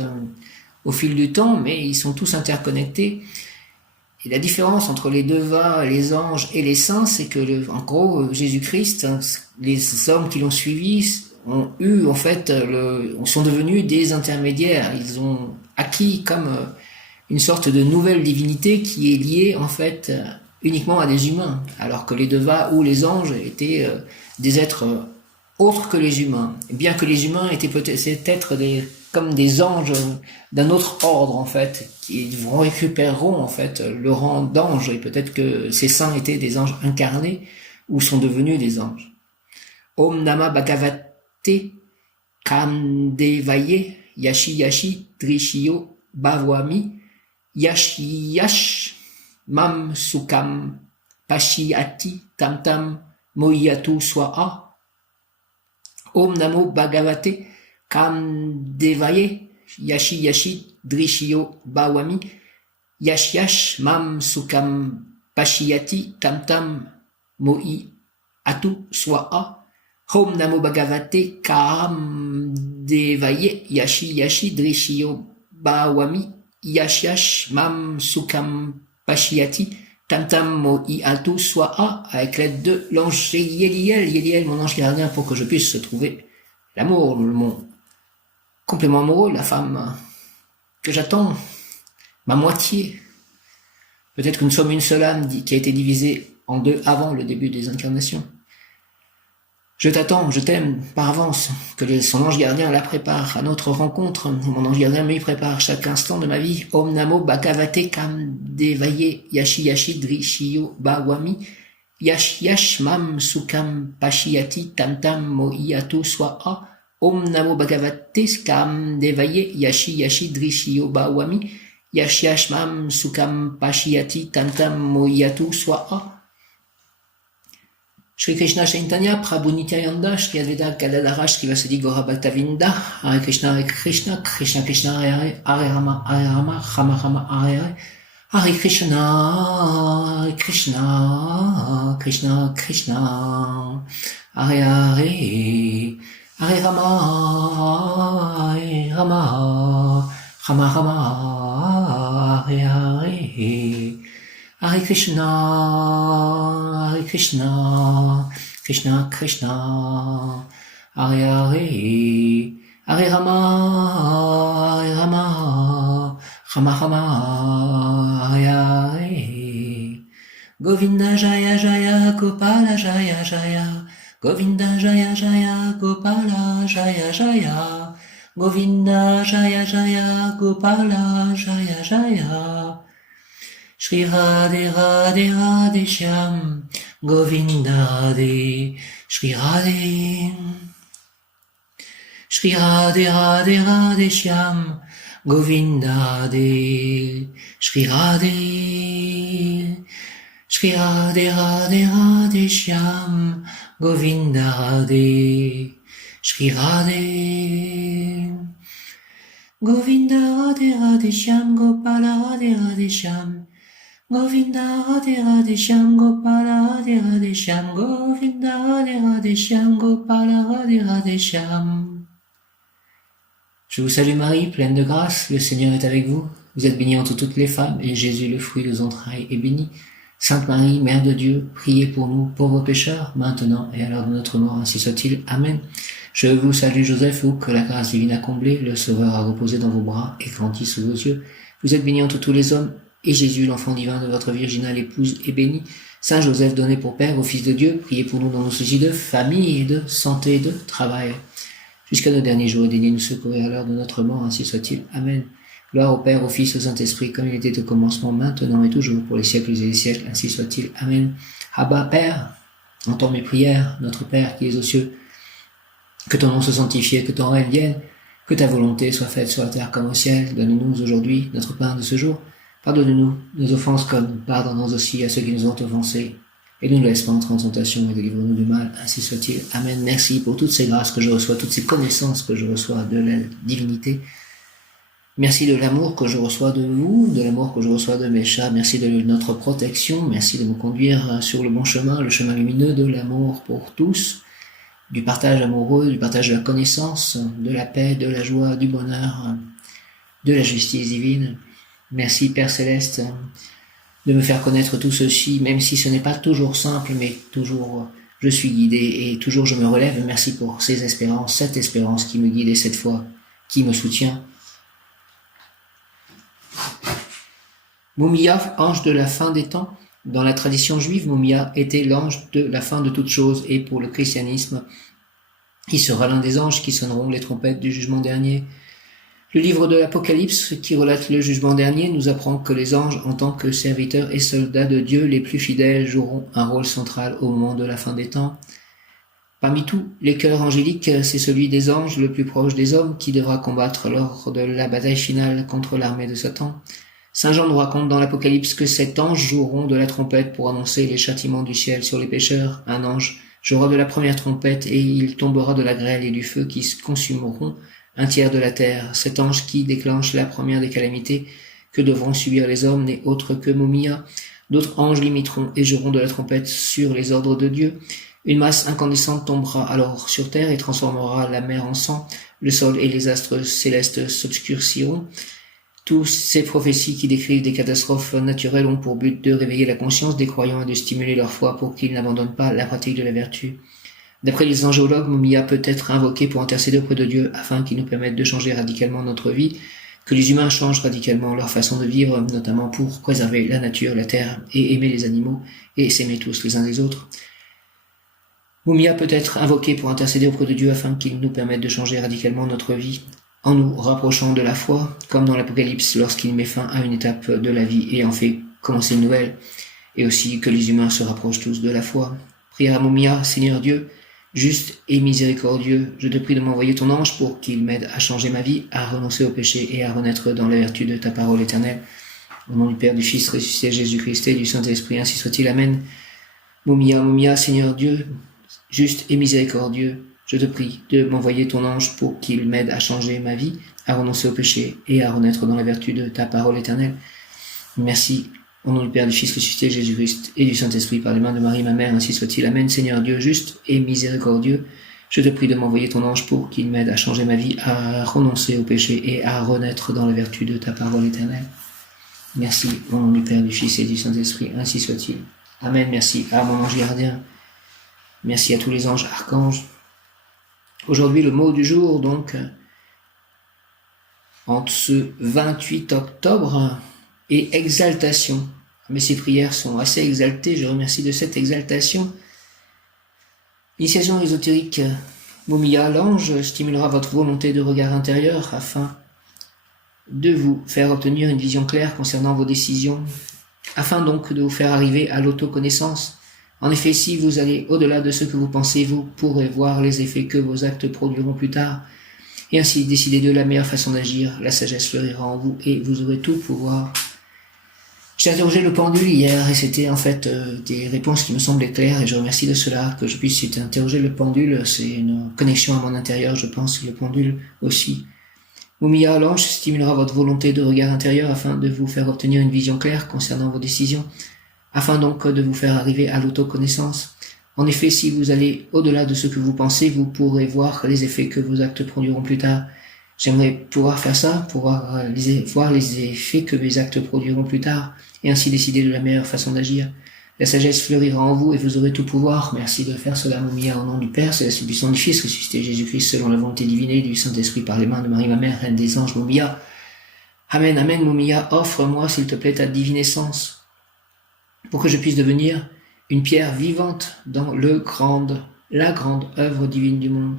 au fil du temps, mais ils sont tous interconnectés. Et la différence entre les devas, les anges et les saints, c'est que en gros Jésus-Christ, les hommes qui l'ont suivi ont eu en fait sont devenus des intermédiaires, ils ont acquis comme une sorte de nouvelle divinité qui est liée en fait uniquement à des humains, alors que les devas ou les anges étaient des êtres autres que les humains, bien que les humains étaient peut-être comme des anges d'un autre ordre en fait, qui récupéreront en fait le rang d'ange, et peut-être que ces saints étaient des anges incarnés ou sont devenus des anges. Om Nama Bhagavate Kamdevaye Yashi Yashi Drishyo Bhavami Yashi Yash Mam Sukam Pashiyati Tam Tam Moyatu Swaha. Om Namo Bhagavate Kamdevaye Yashi Yashi Drishyo Bhavami Yash Yash Mam Sukam Pashiyati Tam Tam Moyatu Swaha. Om Namo Bhagavate Kamdevaye Yashi Yashi Drishyo Bhavami Yash Yash Mam Sukam Pashiyati, Tam Tam Mohiatu Swaha, avec l'aide de l'ange Yeliel, mon ange gardien, pour que je puisse trouver l'amour, mon complément amoureux, la femme que j'attends, ma moitié. Peut-être que nous sommes une seule âme qui a été divisée en deux avant le début des incarnations. Je t'attends, je t'aime par avance, que son ange gardien la prépare à notre rencontre. Mon ange gardien m'y prépare chaque instant de ma vie. Om Namo Bhagavate Kamdevaye Yashi Yashi Drishyo Bhavami Yash Yash Mam Sukam Pashiyati Tam Tam Mohiatu Swaha. Om Namo Bhagavate Kamdevaye Yashi Yashi Drishyo Bhavami Yash Yash Mam Sukam Pashiyati Tam Tam Mohiatu Swaha. Shri Krishna Chaitanya Prabhu Nityananda Shri Advaita Gadadhara Shri Vasudhi Gaura Bhaktavinda Hare Krishna Krishna Krishna Hare Rama Rama Rama Hare Hare Krishna Krishna Krishna Krishna Hare Hare Hare Rama Rama Rama Hare Hare Hare Krishna Krishna Krishna Hare Hare Hare Rama Rama Rama Hare Hare. Govinda Jaya Jaya Gopala Jaya Jaya Govinda Jaya Jaya Gopala Jaya Jaya Govinda Jaya Jaya Gopala Jaya Jaya Shri Radhe Radhe Radhe Shyam Govinda Radhe Shri Radhe Shri Radhe Radhe Radhe Shyam Govinda Radhe Shri Radhe Shri Radhe Radhe Radhe Shyam Govinda Radhe Shri Radhe Govinda Radhe Radhe Shyam Gopala Radhe Radhe Shyam Govinda Radhe Radhe Shyam Gopala Radhe Radhe Shyam Govinda Radhe Radhe Shyam Gopala Radhe Radhe Shyam. Je vous salue Marie, pleine de grâce, le Seigneur est avec vous. Vous êtes bénie entre toutes les femmes, et Jésus, le fruit de vos entrailles, est béni. Sainte Marie, Mère de Dieu, priez pour nous, pauvres pécheurs, maintenant et à l'heure de notre mort, ainsi soit-il. Amen. Je vous salue Joseph, vous que la grâce divine a comblé, le Sauveur a reposé dans vos bras et grandi sous vos yeux. Vous êtes bénie entre tous les hommes, et Jésus, l'enfant divin de votre virginale épouse, est béni. Saint Joseph, donné pour Père au Fils de Dieu, priez pour nous dans nos soucis de famille et de santé et de travail. Jusqu'à nos derniers jours, et daignez nous secourir à l'heure de notre mort, ainsi soit-il. Amen. Gloire au Père, au Fils, au Saint-Esprit, comme il était au commencement, maintenant et toujours, pour les siècles et les siècles, ainsi soit-il. Amen. Abba, Père, entends mes prières, notre Père qui es aux cieux. Que ton nom soit sanctifié, que ton règne vienne, que ta volonté soit faite sur la terre comme au ciel. Donne-nous aujourd'hui notre pain de ce jour. Pardonne-nous nos offenses comme nous pardonnons aussi à ceux qui nous ont offensés. Et ne nous laisse pas entrer en tentation et délivre-nous du mal, ainsi soit-il. Amen. Merci pour toutes ces grâces que je reçois, toutes ces connaissances que je reçois de la divinité. Merci de l'amour que je reçois de vous, de l'amour que je reçois de mes chats. Merci de notre protection. Merci de me conduire sur le bon chemin, le chemin lumineux de l'amour pour tous, du partage amoureux, du partage de la connaissance, de la paix, de la joie, du bonheur, de la justice divine. Merci Père Céleste de me faire connaître tout ceci, même si ce n'est pas toujours simple, mais toujours je suis guidé et toujours je me relève. Merci pour ces espérances, cette espérance qui me guide et cette foi qui me soutient. Moumia, ange de la fin des temps. Dans la tradition juive, Moumia était l'ange de la fin de toutes choses, et pour le christianisme, il sera l'un des anges qui sonneront les trompettes du jugement dernier. Le livre de l'Apocalypse, qui relate le jugement dernier, nous apprend que les anges, en tant que serviteurs et soldats de Dieu les plus fidèles, joueront un rôle central au moment de la fin des temps. Parmi tous les cœurs angéliques, c'est celui des anges le plus proche des hommes qui devra combattre lors de la bataille finale contre l'armée de Satan. Saint Jean nous raconte dans l'Apocalypse que 7 anges joueront de la trompette pour annoncer les châtiments du ciel sur les pécheurs. Un ange jouera de la première trompette et il tombera de la grêle et du feu qui consumeront un tiers de la terre. Cet ange qui déclenche la première des calamités que devront subir les hommes n'est autre que Moumia. D'autres anges l'imiteront et joueront de la trompette sur les ordres de Dieu. Une masse incandescente tombera alors sur terre et transformera la mer en sang. Le sol et les astres célestes s'obscurciront. Toutes ces prophéties qui décrivent des catastrophes naturelles ont pour but de réveiller la conscience des croyants et de stimuler leur foi pour qu'ils n'abandonnent pas la pratique de la vertu. D'après les angéologues, Moumia peut être invoqué pour intercéder auprès de Dieu afin qu'il nous permette de changer radicalement notre vie, que les humains changent radicalement leur façon de vivre, notamment pour préserver la nature, la terre et aimer les animaux et s'aimer tous les uns des autres. Moumia peut être invoqué pour intercéder auprès de Dieu afin qu'il nous permette de changer radicalement notre vie, en nous rapprochant de la foi, comme dans l'Apocalypse lorsqu'il met fin à une étape de la vie et en fait commencer une nouvelle, et aussi que les humains se rapprochent tous de la foi. Prière à Moumia, Seigneur Dieu, juste et miséricordieux, je te prie de m'envoyer ton ange pour qu'il m'aide à changer ma vie, à renoncer au péché et à renaître dans la vertu de ta parole éternelle. Au nom du Père, du Fils, ressuscité Jésus-Christ et du Saint-Esprit, ainsi soit-il. Amen. Moumia, Moumia, Seigneur Dieu, juste et miséricordieux, je te prie de m'envoyer ton ange pour qu'il m'aide à changer ma vie, à renoncer au péché et à renaître dans la vertu de ta parole éternelle. Merci. Au nom du Père, du Fils ressuscité, Jésus-Christ et du Saint-Esprit, par les mains de Marie, ma mère, ainsi soit-il. Amen. Seigneur Dieu juste et miséricordieux, je te prie de m'envoyer ton ange pour qu'il m'aide à changer ma vie, à renoncer au péché et à renaître dans la vertu de ta parole éternelle. Merci. Au nom du Père, du Fils et du Saint-Esprit, ainsi soit-il. Amen. Merci à mon ange gardien. Merci à tous les anges, archanges. Aujourd'hui, le mot du jour, donc, entre ce 28 octobre et exaltation. Mais ces prières sont assez exaltées, je remercie de cette exaltation. Initiation ésotérique Mumia, l'ange, stimulera votre volonté de regard intérieur afin de vous faire obtenir une vision claire concernant vos décisions, afin donc de vous faire arriver à l'autoconnaissance. En effet, si vous allez au-delà de ce que vous pensez, vous pourrez voir les effets que vos actes produiront plus tard, et ainsi décider de la meilleure façon d'agir. La sagesse fleurira en vous et vous aurez tout pouvoir. J'ai interrogé le pendule hier et c'était en fait des réponses qui me semblaient claires et je remercie de cela que je puisse interroger le pendule. C'est une connexion à mon intérieur, je pense, le pendule aussi. Mumia, l'ange, stimulera votre volonté de regard intérieur afin de vous faire obtenir une vision claire concernant vos décisions, afin donc de vous faire arriver à l'autoconnaissance. En effet, si vous allez au-delà de ce que vous pensez, vous pourrez voir les effets que vos actes produiront plus tard. J'aimerais pouvoir faire ça, pouvoir voir les effets que mes actes produiront plus tard, et ainsi décider de la meilleure façon d'agir. La sagesse fleurira en vous et vous aurez tout pouvoir. Merci de faire cela, Mumia, au nom du Père, c'est la submission du Fils, ressuscité Jésus-Christ, selon la volonté divine et du Saint-Esprit, par les mains de Marie, ma mère, Reine des anges, Mumia. Amen, amen, Mumia, offre-moi, s'il te plaît, ta divine essence, pour que je puisse devenir une pierre vivante dans la grande œuvre divine du monde.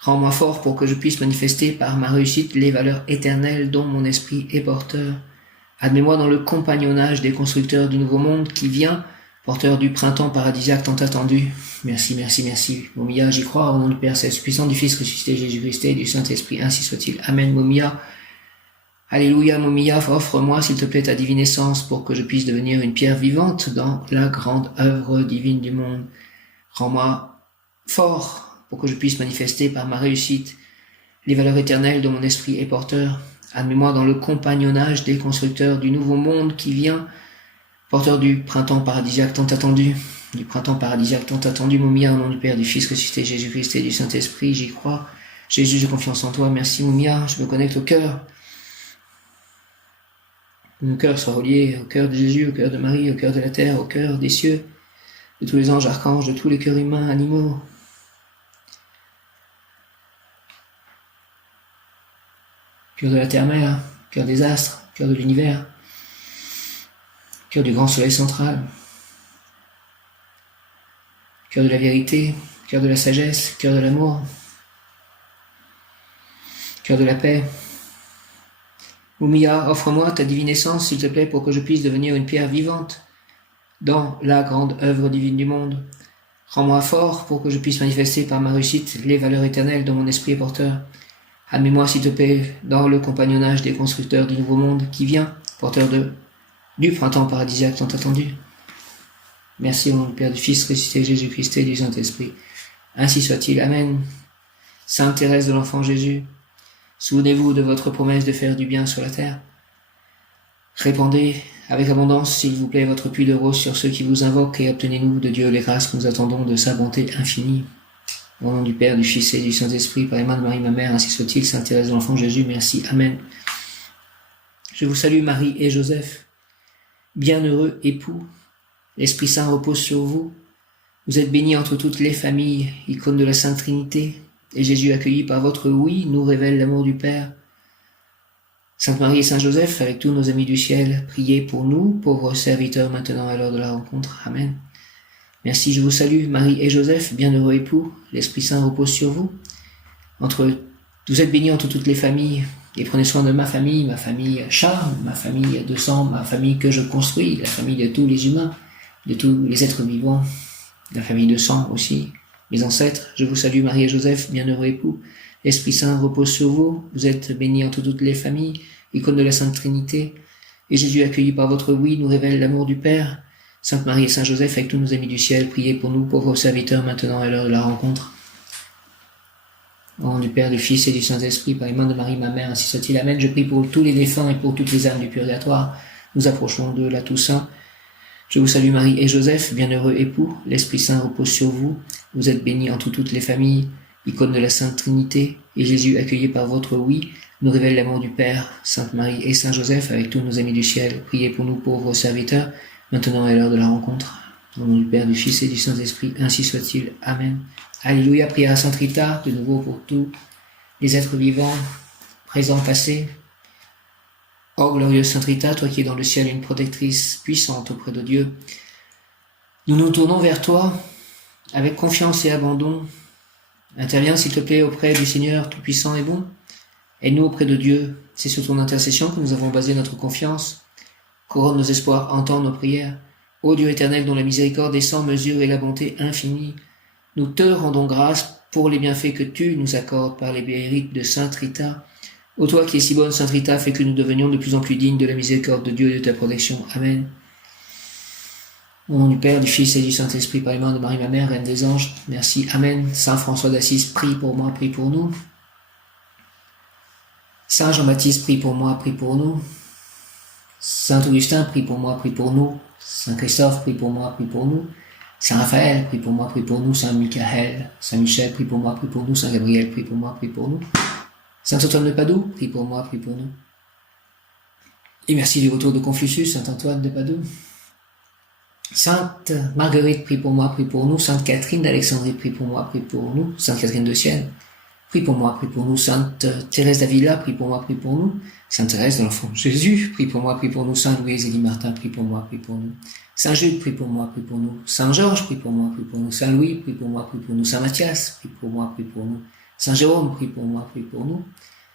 Rends-moi fort pour que je puisse manifester par ma réussite les valeurs éternelles dont mon esprit est porteur. Admets-moi dans le compagnonnage des constructeurs du nouveau monde qui vient, porteur du printemps paradisiaque tant attendu. Merci, merci, merci. Mumia, j'y crois, au nom du Père Céleste puissant, du Fils ressuscité Jésus-Christ et du Saint-Esprit, ainsi soit-il. Amen, Mumia. Alléluia, Mumia, offre-moi, s'il te plaît, ta divine essence pour que je puisse devenir une pierre vivante dans la grande œuvre divine du monde. Rends-moi fort pour que je puisse manifester par ma réussite les valeurs éternelles dont mon esprit est porteur. Admets-moi dans le compagnonnage des constructeurs du nouveau monde qui vient, porteur du printemps paradisiaque tant attendu. Du printemps paradisiaque tant attendu, Mumia, au nom du Père, du Fils ressuscité Jésus-Christ et du Saint-Esprit, j'y crois. Jésus, j'ai confiance en toi. Merci, Mumia, je me connecte au cœur. Mon cœur soit relié au cœur de Jésus, au cœur de Marie, au cœur de la terre, au cœur des cieux, de tous les anges, archanges, de tous les cœurs humains, animaux. Cœur de la terre-mère, cœur des astres, cœur de l'univers, cœur du grand soleil central, cœur de la vérité, cœur de la sagesse, cœur de l'amour, cœur de la paix. Mumia, offre-moi ta divine essence, s'il te plaît, pour que je puisse devenir une pierre vivante dans la grande œuvre divine du monde. Rends-moi fort pour que je puisse manifester par ma réussite les valeurs éternelles dont mon esprit est porteur. Admets-moi, s'il te plaît, dans le compagnonnage des constructeurs du nouveau monde qui vient, porteur du printemps paradisiaque tant attendu. Merci au nom du Père, du Fils ressuscité Jésus-Christ et du Saint-Esprit. Ainsi soit-il. Amen. Sainte Thérèse de l'Enfant Jésus, souvenez-vous de votre promesse de faire du bien sur la terre. Répandez avec abondance, s'il vous plaît, votre puits de rose sur ceux qui vous invoquent et obtenez-nous de Dieu les grâces que nous attendons de sa bonté infinie. Au nom du Père, du Fils et du Saint-Esprit, par les mains de Marie, ma mère, ainsi soit-il. Sainte Thérèse de l'Enfant Jésus, merci. Amen. Je vous salue Marie et Joseph, bienheureux époux. L'Esprit Saint repose sur vous. Vous êtes bénis entre toutes les familles, icône de la Sainte Trinité. Et Jésus, accueilli par votre oui, nous révèle l'amour du Père. Sainte Marie et Saint Joseph, avec tous nos amis du ciel, priez pour nous, pauvres serviteurs, maintenant à l'heure de la rencontre. Amen. Merci, je vous salue, Marie et Joseph, bienheureux époux. L'Esprit Saint repose sur vous. Vous êtes bénis entre toutes les familles, et prenez soin de ma famille charme, ma famille de sang, ma famille que je construis, la famille de tous les humains, de tous les êtres vivants, la famille de sang aussi, mes ancêtres. Je vous salue, Marie et Joseph, bienheureux époux. L'Esprit Saint repose sur vous. Vous êtes bénis entre toutes les familles, icône de la Sainte Trinité. Et Jésus, accueilli par votre oui, nous révèle l'amour du Père. Sainte Marie et Saint Joseph, avec tous nos amis du ciel, priez pour nous, pauvres serviteurs, maintenant à l'heure de la rencontre. Au nom du Père, du Fils et du Saint-Esprit, par les mains de Marie, ma mère, ainsi soit-il. Amen. Je prie pour tous les défunts et pour toutes les âmes du purgatoire. Nous approchons de la Toussaint. Je vous salue Marie et Joseph, bienheureux époux. L'Esprit Saint repose sur vous. Vous êtes bénis entre toutes les familles, icône de la Sainte Trinité. Et Jésus, accueilli par votre oui, nous révèle l'amour du Père. Sainte Marie et Saint Joseph, avec tous nos amis du ciel, priez pour nous, pauvres serviteurs, maintenant à l'heure de la rencontre. Au nom du Père, du Fils et du Saint-Esprit, ainsi soit-il. Amen. Alléluia, prière à Sainte Rita, de nouveau pour tous les êtres vivants, présents, passés. Ô glorieuse Sainte Rita, toi qui es dans le ciel une protectrice puissante auprès de Dieu, nous nous tournons vers toi avec confiance et abandon Interviens, s'il te plaît, auprès du Seigneur Tout-Puissant et bon. Aide-nous auprès de Dieu. C'est sur ton intercession que nous avons basé notre confiance. Couronne nos espoirs, entends nos prières. Ô Dieu éternel, dont la miséricorde est sans mesure et la bonté infinie, nous te rendons grâce pour les bienfaits que tu nous accordes par les mérites de Sainte Rita. Ô toi qui es si bonne, Sainte Rita, fais que nous devenions de plus en plus dignes de la miséricorde de Dieu et de ta protection. Amen. Au nom du Père, du Fils et du Saint-Esprit, par les mains de Marie, ma mère, Reine des anges. Merci. Amen. Saint François d'Assise, prie pour moi, prie pour nous. Saint Jean-Baptiste, prie pour moi, prie pour nous. Saint Augustin, prie pour moi, prie pour nous. Saint Christophe, prie pour moi, prie pour nous. Saint Raphaël, prie pour moi, prie pour nous. Saint Michael, Saint Michel, prie pour moi, prie pour nous. Saint Gabriel, prie pour moi, prie pour nous. Saint Antoine de Padoue, prie pour moi, prie pour nous. Et merci du retour de Confucius, Saint Antoine de Padoue. Sainte Marguerite, prie pour moi, prie pour nous. Sainte Catherine d'Alexandrie, prie pour moi, prie pour nous. Sainte Catherine de Sienne, prie pour moi, prie pour nous. Sainte Thérèse d'Avila, prie pour moi, prie pour nous. Sainte Thérèse de l'Enfant Jésus, prie pour moi, prie pour nous. Saint Louis Élie Martin, prie pour moi, prie pour nous. Saint Jude, prie pour moi, prie pour nous. Saint Georges, prie pour moi, prie pour nous. Saint Louis, prie pour moi, prie pour nous. Saint Matthias, prie pour moi, prie pour nous. Saint Jérôme, prie pour moi, prie pour nous.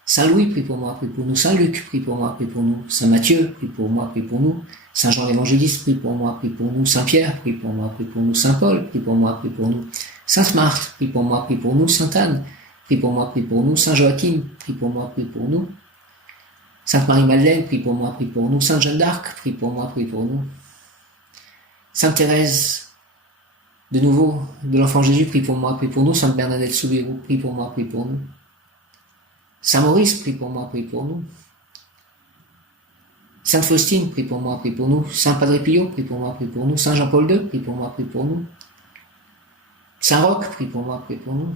Saint Louis, prie pour moi, prie pour nous. Saint Luc, prie pour moi, prie pour nous. Saint Matthieu, prie pour moi, prie pour nous. Saint Jean l'Évangéliste, prie pour moi, prie pour nous. Saint Pierre, prie pour moi, prie pour nous. Saint Paul, prie pour moi, prie pour nous. Sainte Marthe, prie pour moi, prie pour nous. Sainte Anne, prie pour moi, prie pour nous. Saint Joachim, prie pour moi, prie pour nous. Sainte Marie-Madeleine, prie pour moi, prie pour nous. Sainte Jeanne d'Arc, prie pour moi, prie pour nous. Sainte Thérèse, de nouveau, de l'Enfant Jésus, prie pour moi, prie pour nous. Sainte Bernadette Soubirous, prie pour moi, prie pour nous. Saint Maurice, prie pour moi, prie pour nous. Sainte Faustine, prie pour moi, prie pour nous. Saint Padre Pio, prie pour moi, prie pour nous. Saint Jean-Paul II, prie pour moi, prie pour nous. Saint Roch, prie pour moi, prie pour nous.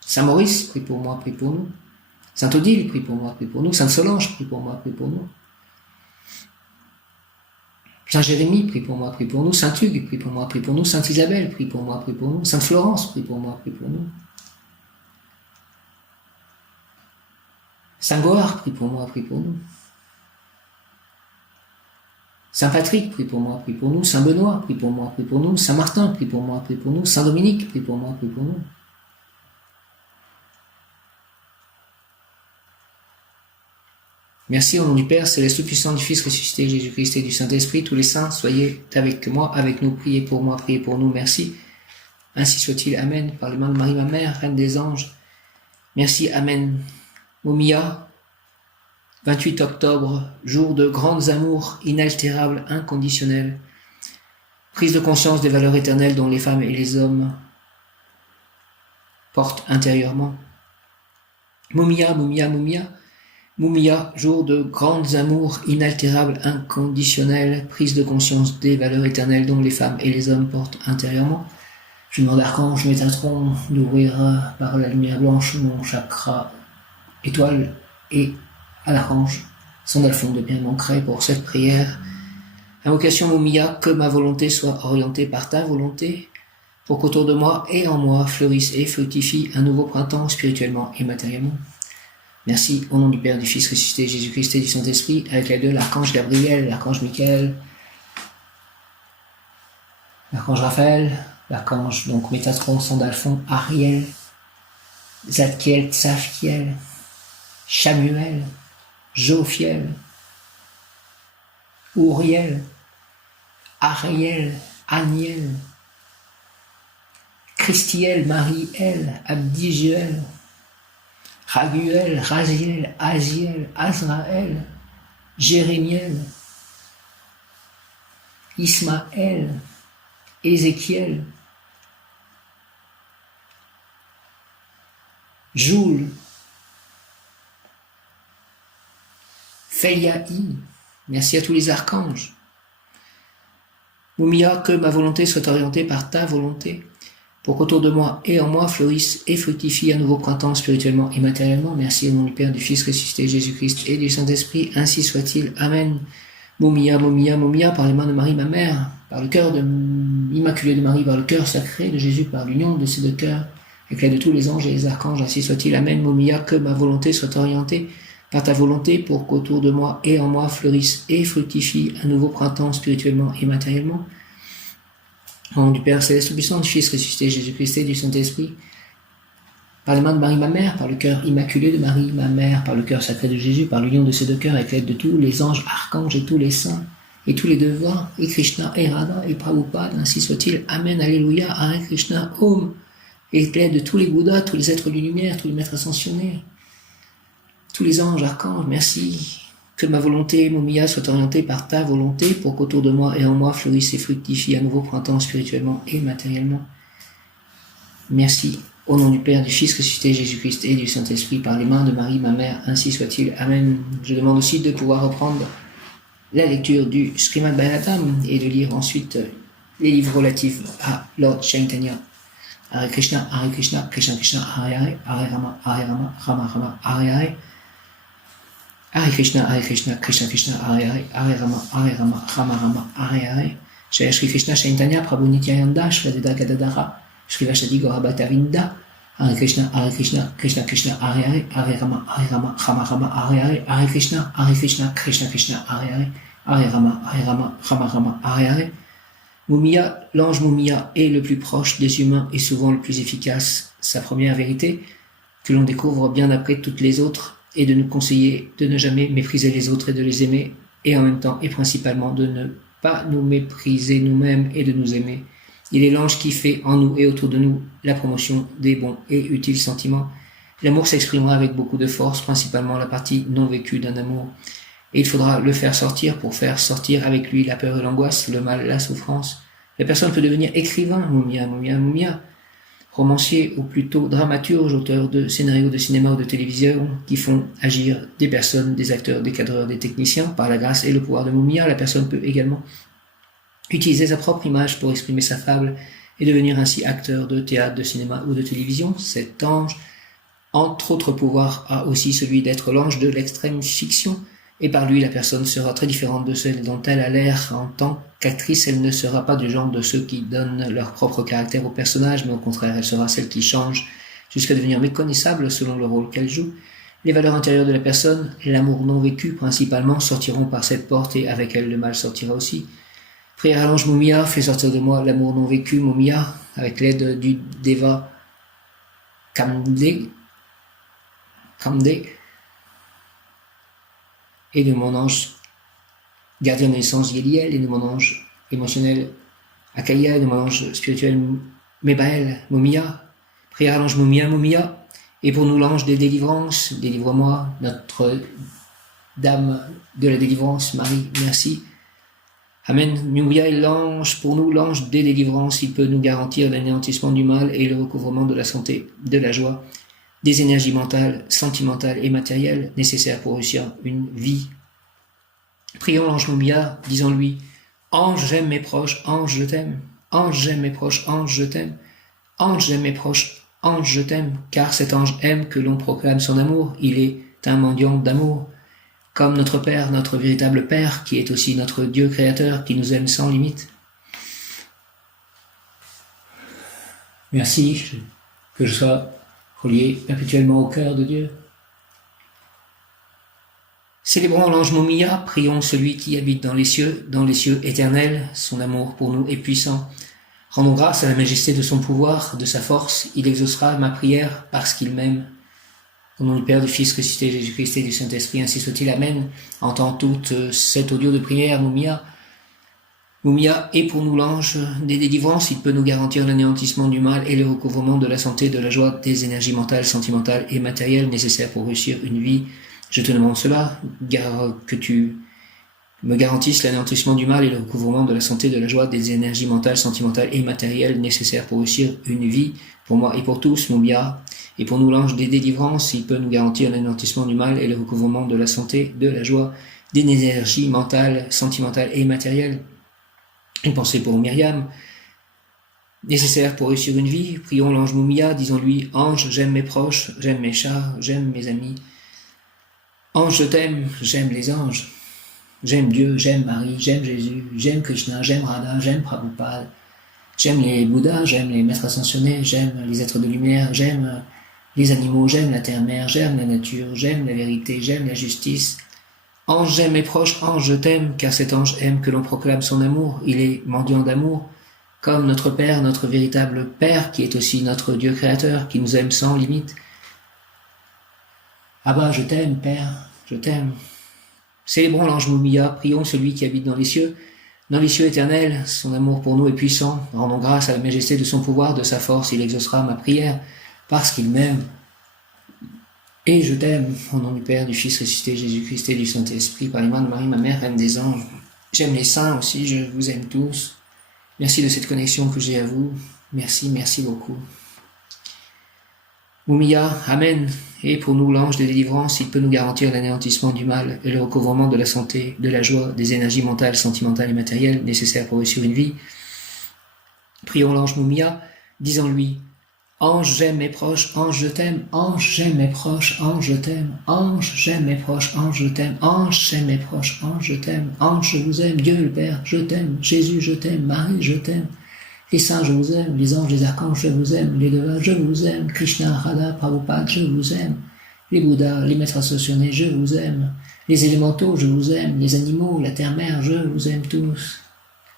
Saint Maurice, prie pour moi, prie pour nous. Saint Odile, prie pour moi, prie pour nous. Sainte Solange, prie pour moi, prie pour nous. Saint Jérémie, prie pour moi, prie pour nous. Saint Hugues, prie pour moi, prie pour nous. Sainte Isabelle, prie pour moi, prie pour nous. Sainte Florence, prie pour moi, prie pour nous. Saint Goard, prie pour moi, prie pour nous. Saint Patrick, prie pour moi, prie pour nous. Saint Benoît, prie pour moi, prie pour nous. Saint Martin, prie pour moi, prie pour nous. Saint Dominique, prie pour moi, prie pour nous. Merci au nom du Père, céleste tout-puissant, du Fils ressuscité, Jésus-Christ et du Saint-Esprit. Tous les saints, soyez avec moi, avec nous, priez pour moi, priez pour nous. Merci. Ainsi soit-il. Amen. Par les mains de Marie, ma mère, Reine des anges. Merci. Amen. Moumia, 28 octobre, jour de grandes amours inaltérables, inconditionnelles, prise de conscience des valeurs éternelles dont les femmes et les hommes portent intérieurement. Moumia, Moumia, Moumia, Moumia, jour de grandes amours inaltérables, inconditionnelles, prise de conscience des valeurs éternelles dont les femmes et les hommes portent intérieurement. Je demande à l'archange Métatron d'ouvrir par la lumière blanche mon chakra étoile et à l'archange Sandalphon de bien m'ancrer pour cette prière. Invocation Moumia, que ma volonté soit orientée par ta volonté, pour qu'autour de moi et en moi fleurisse et fructifie un nouveau printemps spirituellement et matériellement. Merci au nom du Père, du Fils ressuscité, Jésus-Christ et du Saint-Esprit, avec l'aide de l'archange Gabriel, l'archange Michael, l'archange Raphaël, l'archange donc Métatron, Sandalphon, Ariel, Zadkiel, Tsafkiel, Chamuel, Jophiel, Ouriel, Ariel, Aniel, Christiel, Mariel, Abdijuel, Raguel, Raziel, Aziel, Azraël, Jérémiel, Ismaël, Ézéchiel, Joule, Féliaï, merci à tous les archanges. Moumia, que ma volonté soit orientée par ta volonté, pour qu'autour de moi et en moi fleurisse et fructifie un nouveau printemps spirituellement et matériellement. Merci au nom du Père, du Fils ressuscité, Jésus-Christ et du Saint-Esprit, ainsi soit-il. Amen. Moumia, Moumia, Moumia, par les mains de Marie, ma mère, par le cœur immaculé de Marie, par le cœur sacré de Jésus, par l'union de ces deux cœurs, avec l'aide de tous les anges et les archanges, ainsi soit-il. Amen. Moumia, que ma volonté soit orientée par ta volonté, pour qu'autour de moi et en moi fleurisse et fructifie un nouveau printemps spirituellement et matériellement. Au nom du Père céleste tout-puissant, du Fils ressuscité, Jésus-Christ et du Saint-Esprit, Par les mains de Marie, ma mère, par le cœur immaculé de Marie, ma mère, par le cœur sacré de Jésus, par l'union de ces deux cœurs avec l'aide de tous les anges, archanges et tous les saints, et tous les devoirs, et Krishna, et Radha, et Prabhupada, ainsi soit-il. Amen, Alléluia, Hare Krishna, Om. Et l'aide de tous les Bouddhas, tous les êtres de lumière, tous les maîtres ascensionnés, tous les anges, archanges, merci. Que ma volonté, Mumia, soit orientée par ta volonté pour qu'autour de moi et en moi fleurisse et fructifie un nouveau printemps spirituellement et matériellement. Merci. Au nom du Père, du Fils ressuscité, Jésus-Christ et du Saint-Esprit, par les mains de Marie, ma mère, ainsi soit-il. Amen. Je demande aussi de pouvoir reprendre la lecture du Srimad Bhagavatam et de lire ensuite les livres relatifs à Lord Chaitanya. Hare Krishna, Krishna Krishna, Hare Hare, Hare Rama, Rama Rama, Hare Hare. Hare Krishna, Krishna Krishna, Hare Hare, Hare Rama, Rama Rama, Hare Hare. Jai Shri Krishna Chaitanya, Prabhu Nityananda, Shradeda Gadadara, Shri Vashadi Gaurabhatavinda. Hare Krishna, Krishna Krishna, Hare Hare, Hare Rama, Rama Rama, Hare Hare. Hare Krishna, Krishna Krishna, Hare Hare, Hare Rama, Rama Rama, Hare Hare. Mumia, l'ange Mumia est le plus proche des humains et souvent le plus efficace. Sa première vérité, que l'on découvre bien après toutes les autres, est de nous conseiller de ne jamais mépriser les autres et de les aimer, et en même temps et principalement de ne pas nous mépriser nous-mêmes et de nous aimer. Il est l'ange qui fait en nous et autour de nous la promotion des bons et utiles sentiments. L'amour s'exprimera avec beaucoup de force, principalement la partie non vécue d'un amour. Et il faudra le faire sortir pour faire sortir avec lui la peur et l'angoisse, le mal, la souffrance. La personne peut devenir écrivain, Mumia, romancier ou plutôt dramaturge, auteur de scénarios de cinéma ou de télévision qui font agir des personnes, des acteurs, des cadreurs, des techniciens. Par la grâce et le pouvoir de Mumia, la personne peut également utiliser sa propre image pour exprimer sa fable et devenir ainsi acteur de théâtre, de cinéma ou de télévision. Cet ange, entre autres pouvoirs, a aussi celui d'être l'ange de l'extrême fiction. Et par lui, la personne sera très différente de celle dont elle a l'air. En tant qu'actrice, elle ne sera pas du genre de ceux qui donnent leur propre caractère au personnage, mais au contraire, elle sera celle qui change jusqu'à devenir méconnaissable selon le rôle qu'elle joue. Les valeurs intérieures de la personne, l'amour non vécu principalement, sortiront par cette porte et avec elle le mal sortira aussi. Prière à l'ange Mumia, fais sortir de moi l'amour non vécu, Mumia, avec l'aide du Deva Kamde, et de mon ange gardien de naissance Yéliel, et de mon ange émotionnel Akaya, et de mon ange spirituel Mébaël, Mumia. Prière à l'ange Mumia, et pour nous l'ange des délivrances, délivre-moi, notre Dame de la délivrance, Marie, merci. Amen. Mumia est l'ange, pour nous l'ange des délivrances, il peut nous garantir l'anéantissement du mal et le recouvrement de la santé, de la joie, des énergies mentales, sentimentales et matérielles nécessaires pour réussir une vie. Prions l'ange Mumia, disons-lui, ange j'aime mes proches, ange je t'aime, ange j'aime mes proches, ange je t'aime, ange j'aime mes proches, ange je t'aime, car cet ange aime que l'on proclame son amour, il est un mendiant d'amour, comme notre Père, notre véritable Père, qui est aussi notre Dieu créateur, qui nous aime sans limite. Merci, que je sois relié perpétuellement au cœur de Dieu. Célébrons l'ange Mumia, prions celui qui habite dans les cieux éternels, son amour pour nous est puissant. Rendons grâce à la majesté de son pouvoir, de sa force, il exaucera ma prière parce qu'il m'aime. Au nom du Père, du Fils ressuscité, Jésus-Christ et du Saint-Esprit, ainsi soit-il, Amen. Entends toute cette audio de prière, Mumia. Mumia est pour nous l'ange des délivrances, il peut nous garantir l'anéantissement du mal et le recouvrement de la santé, de la joie, des énergies mentales, sentimentales et matérielles nécessaires pour réussir une vie. Je te demande cela, que tu me garantisses l'anéantissement du mal et le recouvrement de la santé, de la joie, des énergies mentales, sentimentales et matérielles nécessaires pour réussir une vie, pour moi et pour tous, Mumia. Et pour nous l'ange des délivrances, il peut nous garantir l'anéantissement du mal et le recouvrement de la santé, de la joie, des énergies mentales, sentimentales et matérielles. Une pensée pour Myriam, nécessaire pour réussir une vie. Prions l'ange Mumia, disons-lui, ange, j'aime mes proches, j'aime mes chats, j'aime mes amis. Ange, je t'aime, j'aime les anges. J'aime Dieu, j'aime Marie, j'aime Jésus, j'aime Krishna, j'aime Radha, j'aime Prabhupada. J'aime les Bouddhas, j'aime les maîtres ascensionnés, j'aime les êtres de lumière, j'aime les animaux, j'aime la terre-mère, j'aime la nature, j'aime la vérité, j'aime la justice. Ange, j'aime mes proches, ange, je t'aime, car cet ange aime que l'on proclame son amour, il est mendiant d'amour, comme notre Père, notre véritable Père, qui est aussi notre Dieu créateur, qui nous aime sans limite. Abba, je t'aime, Père, je t'aime. Célébrons l'ange Mumia, prions celui qui habite dans les cieux éternels, son amour pour nous est puissant, rendons grâce à la majesté de son pouvoir, de sa force, il exaucera ma prière, parce qu'il m'aime. Et je t'aime, au nom du Père, du Fils ressuscité, Jésus-Christ et du Saint-Esprit, par les mains de Marie, ma mère, reine des anges. J'aime les saints aussi, je vous aime tous. Merci de cette connexion que j'ai à vous. Merci, merci beaucoup. Mumia, Amen. Et pour nous, l'ange de délivrance, il peut nous garantir l'anéantissement du mal et le recouvrement de la santé, de la joie, des énergies mentales, sentimentales et matérielles nécessaires pour réussir une vie. Prions l'ange Mumia, disons-lui: Ange, j'aime mes proches, ange, je t'aime, ange, j'aime mes proches, ange, je t'aime, ange, j'aime mes proches, ange, je t'aime, ange, j'aime mes proches, ange, je t'aime, ange, je vous aime, Dieu le Père, je t'aime, Jésus, je t'aime, Marie, je t'aime, les saints, je vous aime, les anges, les archanges, je vous aime, les devas, je vous aime, Krishna, Radha, Prabhupada, je vous aime, les Bouddhas, les maîtres associés, je vous aime, les élémentaux, je vous aime, les animaux, la terre-mère, je vous aime tous,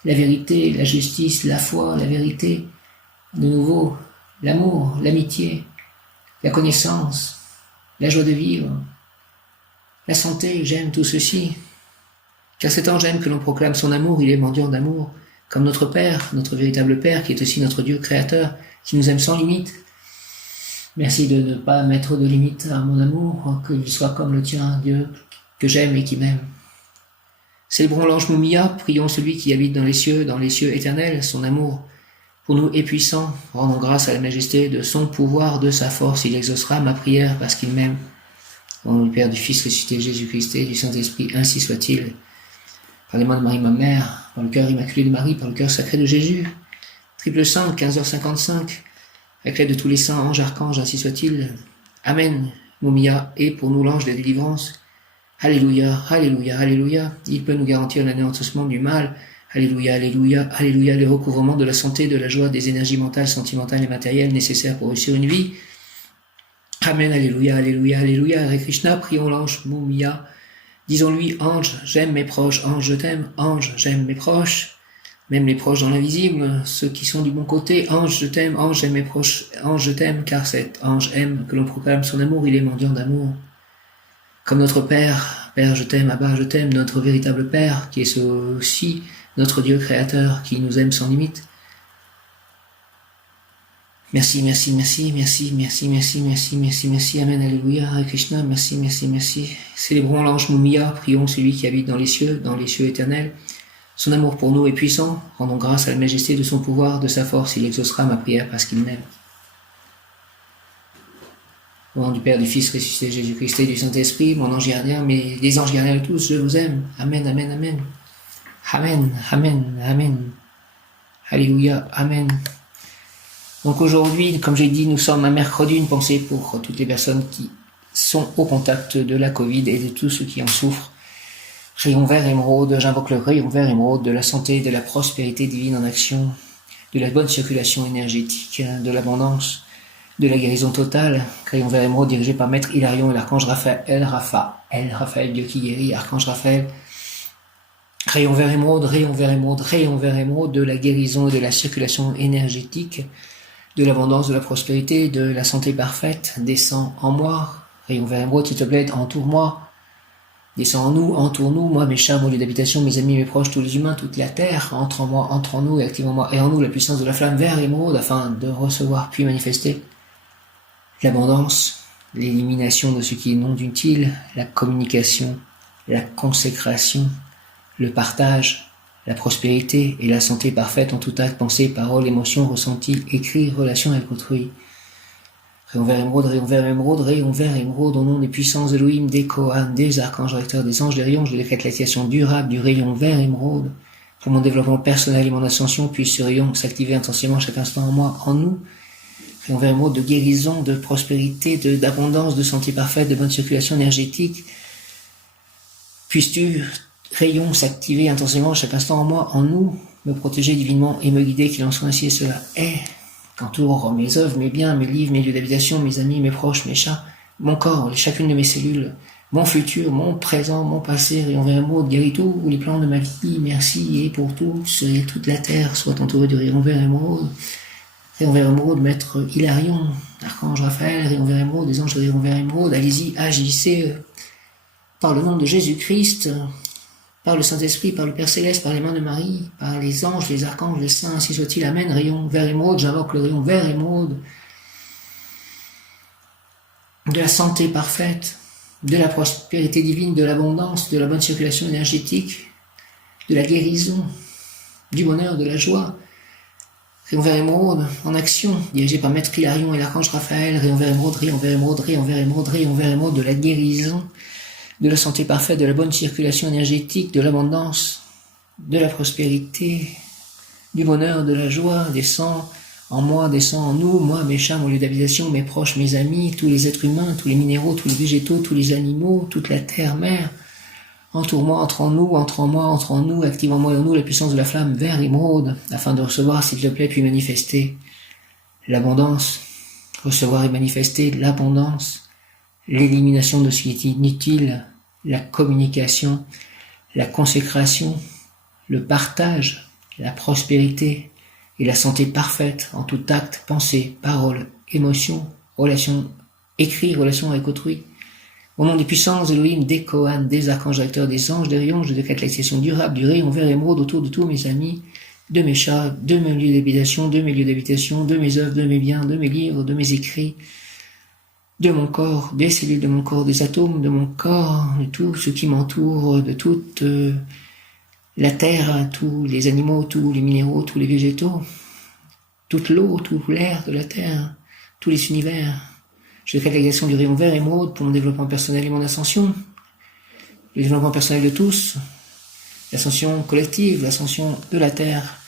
la vérité, la justice, la foi, la vérité, de nouveau, l'amour, l'amitié, la connaissance, la joie de vivre, la santé, j'aime tout ceci. Car cet ange aime que l'on proclame son amour, il est mendiant d'amour, comme notre Père, notre véritable Père, qui est aussi notre Dieu créateur, qui nous aime sans limite. Merci de ne pas mettre de limite à mon amour, qu'il soit comme le tien, Dieu, que j'aime et qui m'aime. Célébrons l'ange Mumia, prions celui qui habite dans les cieux éternels, son amour pour nous est puissant, rendons grâce à la majesté de son pouvoir, de sa force, il exaucera ma prière parce qu'il m'aime. Au nom du Père, du Fils ressuscité, Jésus-Christ et du Saint-Esprit, ainsi soit-il. Par les mains de Marie, ma mère, par le cœur immaculé de Marie, par le cœur sacré de Jésus. Triple Saint, 15h55, avec l'aide de tous les saints, anges, archanges, ainsi soit-il. Amen. Mumia, et pour nous l'ange de délivrance. Alléluia, alléluia, alléluia. Il peut nous garantir l'anéantissement du mal. Alléluia, alléluia, alléluia, le recouvrement de la santé, de la joie, des énergies mentales, sentimentales et matérielles nécessaires pour réussir une vie. Amen, alléluia, alléluia, alléluia. Hare Krishna, prions l'ange Mumia. Disons-lui: Ange, j'aime mes proches, ange, je t'aime, ange, j'aime mes proches, même les proches dans l'invisible, ceux qui sont du bon côté, ange, je t'aime, ange, j'aime mes proches, ange, je t'aime, car cet ange aime que l'on proclame son amour, il est mendiant d'amour. Comme notre Père, Père, je t'aime, Abba, je t'aime, notre véritable Père, qui est aussi notre Dieu créateur, qui nous aime sans limite. Merci, merci, merci, merci, merci, merci, merci, merci, merci, Amen, alléluia, Hare Krishna, merci, merci, merci. Célébrons l'ange Mumia, prions celui qui habite dans les cieux éternels. Son amour pour nous est puissant, rendons grâce à la majesté de son pouvoir, de sa force, il exaucera ma prière parce qu'il m'aime. Au nom du Père, du Fils ressuscité, Jésus-Christ et du Saint-Esprit, mon ange gardien, mais les anges gardiens tous, je vous aime. Amen, amen, amen. Amen, amen, amen. Alléluia, amen. Donc aujourd'hui, comme j'ai dit, nous sommes un mercredi, une pensée pour toutes les personnes qui sont au contact de la Covid et de tous ceux qui en souffrent. Rayon vert émeraude, j'invoque le rayon vert émeraude de la santé, de la prospérité divine en action, de la bonne circulation énergétique, de l'abondance, de la guérison totale. Rayon vert émeraude dirigé par Maître Hilarion et l'archange Raphaël, Dieu qui guérit, archange Raphaël. Rayon vert émeraude, rayon vert émeraude, rayon vert émeraude de la guérison et de la circulation énergétique, de l'abondance, de la prospérité, de la santé parfaite, descend en moi. Rayon vert émeraude, s'il te plaît, entoure-moi. Descends en nous, entoure-nous, moi, mes chers, mon lieu d'habitation, mes amis, mes proches, tous les humains, toute la terre, entre en moi, entre en nous et active en moi et en nous la puissance de la flamme vert émeraude afin de recevoir puis manifester l'abondance, l'élimination de ce qui est non utile, la communication, la consécration, le partage, la prospérité et la santé parfaite en tout acte, pensée, parole, émotion, ressenti, écrit, relation avec autrui. Rayon vert émeraude, rayon vert émeraude, rayon vert émeraude, au nom des puissances Elohim, des Kohan, des archanges recteurs, des anges, des rayons, je décrète l'activation durable du rayon vert émeraude. Pour mon développement personnel et mon ascension, puisse ce rayon s'activer intensément chaque instant en moi, en nous. Rayon vert émeraude de guérison, de prospérité, d'abondance, de santé parfaite, de bonne circulation énergétique. Puisses-tu, rayon, s'activer intensément chaque instant en moi, en nous, me protéger divinement et me guider, qu'il en soit ainsi et cela est. Qu'entoure mes œuvres, mes biens, mes livres, mes lieux d'habitation, mes amis, mes proches, mes chats, mon corps, chacune de mes cellules, mon futur, mon présent, mon passé, rayon vert émeraude, guéris tous les plans de ma vie, merci, et pour tous, et toute la terre soit entourée de rayon vert émeraude, maître Hilarion, archange Raphaël, rayon vert émeraude, des anges de rayon vert émeraude, allez-y, agissez, par le nom de Jésus-Christ, par le Saint-Esprit, par le Père Céleste, par les mains de Marie, par les anges, les archanges, les saints, ainsi soit-il, amen, rayon vert émeraude, j'invoque le rayon vert émeraude, de la santé parfaite, de la prospérité divine, de l'abondance, de la bonne circulation énergétique, de la guérison, du bonheur, de la joie. Rayon vert émeraude en action, dirigé par Maître Hilarion et l'archange Raphaël, rayon vert émeraude, rayon vert émeraude, rayon vert émeraude, rayon vert émeraude, de la guérison, de la santé parfaite, de la bonne circulation énergétique, de l'abondance, de la prospérité, du bonheur, de la joie, descend en moi, descend en nous, moi, mes chats, mon lieu d'habitation, mes proches, mes amis, tous les êtres humains, tous les minéraux, tous les végétaux, tous les animaux, toute la terre, mer. Entoure-moi, entre en nous, entre en moi, entre en nous, active en moi et en nous la puissance de la flamme vert émeraude, afin de recevoir, s'il te plaît, puis manifester l'abondance, recevoir et manifester l'abondance, l'élimination de ce qui est inutile, la communication, la consécration, le partage, la prospérité et la santé parfaite en tout acte, pensée, parole, émotion, relation écrit, relation avec autrui. Au nom des puissances Elohim, des Kohan, des archanges acteurs, des anges, des rayons, je décrète l'accession durable du rayon vert émeraude autour de tous mes amis, de mes chats, de mes lieux d'habitation, de mes œuvres, de mes biens, de mes livres, de mes écrits, de mon corps, des cellules de mon corps, des atomes de mon corps, de tout ce qui m'entoure, de toute la terre, tous les animaux, tous les minéraux, tous les végétaux, toute l'eau, tout l'air de la terre, tous les univers. Je décrète l'agrégation du rayon vert émeraude pour mon développement personnel et mon ascension, le développement personnel de tous, l'ascension collective, l'ascension de la terre,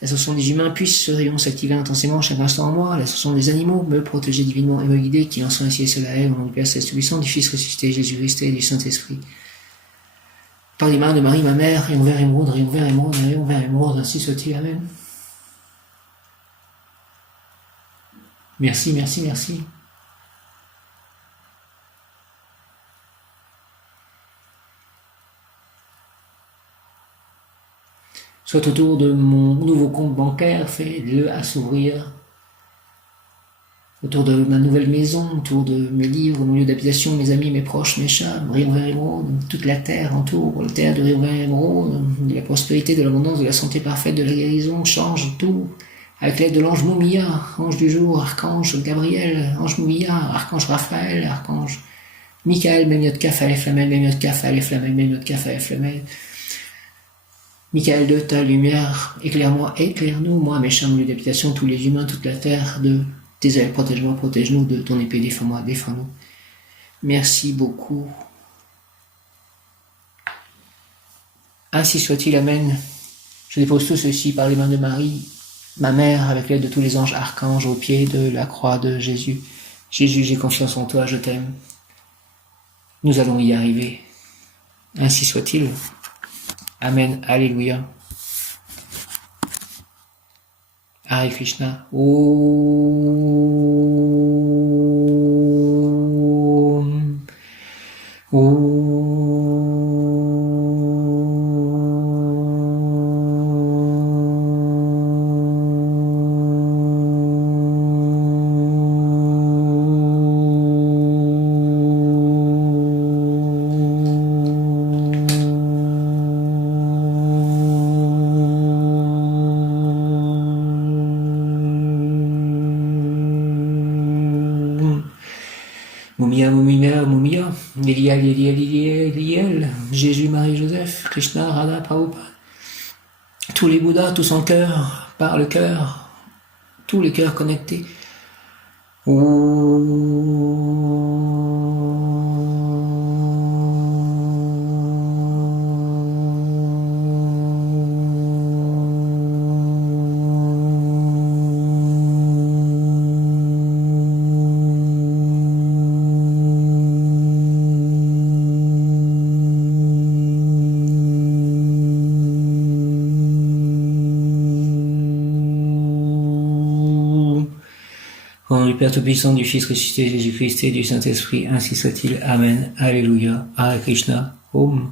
l'ascension des humains puisse ce rayon s'activer intensément chaque instant en moi, l'ascension des animaux, me protéger divinement et me guider, qu'il en soit ainsi et cela est, au nom du Père Céleste Tout-Puissant, du Fils ressuscité, Jésus-Christ et du Saint-Esprit. Par les mains de Marie, ma mère, rayon vert émeraude, rayon vert émeraude, rayon vert émeraude, ainsi soit-il, amen. Merci, merci, merci. Soit autour de mon nouveau compte bancaire, fais-le à s'ouvrir. Autour de ma nouvelle maison, autour de mes livres, mon lieu d'habitation, mes amis, mes proches, mes chats, rayon vert émeraude, toute la terre entoure, la terre de rayon vert émeraude, de la prospérité, de l'abondance, de la santé parfaite, de la guérison, change tout. Avec l'aide de l'ange Moumia, ange du jour, archange Gabriel, ange Moumia, archange Raphaël, archange Michael, Mémiot Kaf, Aleph Lamel, Mémiot Kaf, Aleph Lamel, Mémiot Kaf, Aleph Lamel. Michael de ta lumière, éclaire-moi, éclaire-nous, moi, mes chats, mon lieu d'habitation, tous les humains, toute la terre, de tes ailes, protège-moi, protège-nous, de ton épée, défends-moi, défends-nous. Merci beaucoup. Ainsi soit-il, amen. Je dépose tout ceci par les mains de Marie, ma mère, avec l'aide de tous les anges archanges au pied de la croix de Jésus. Jésus, j'ai confiance en toi, je t'aime. Nous allons y arriver. Ainsi soit-il. Amen. Alléluia. Hare Krishna. Om. Om. Moumia, Moumia, Moumia, Eliel, Eliel, Eliel, Eliel, Jésus, Marie, Joseph, Krishna, Radha, Prabhupada, tous les Bouddhas, tous en cœur, par le cœur, tous les cœurs connectés. Au nom du Père Tout-Puissant, du Fils ressuscité Jésus-Christ et du Saint-Esprit, ainsi soit-il. Amen. Alléluia. Hare Krishna. Om.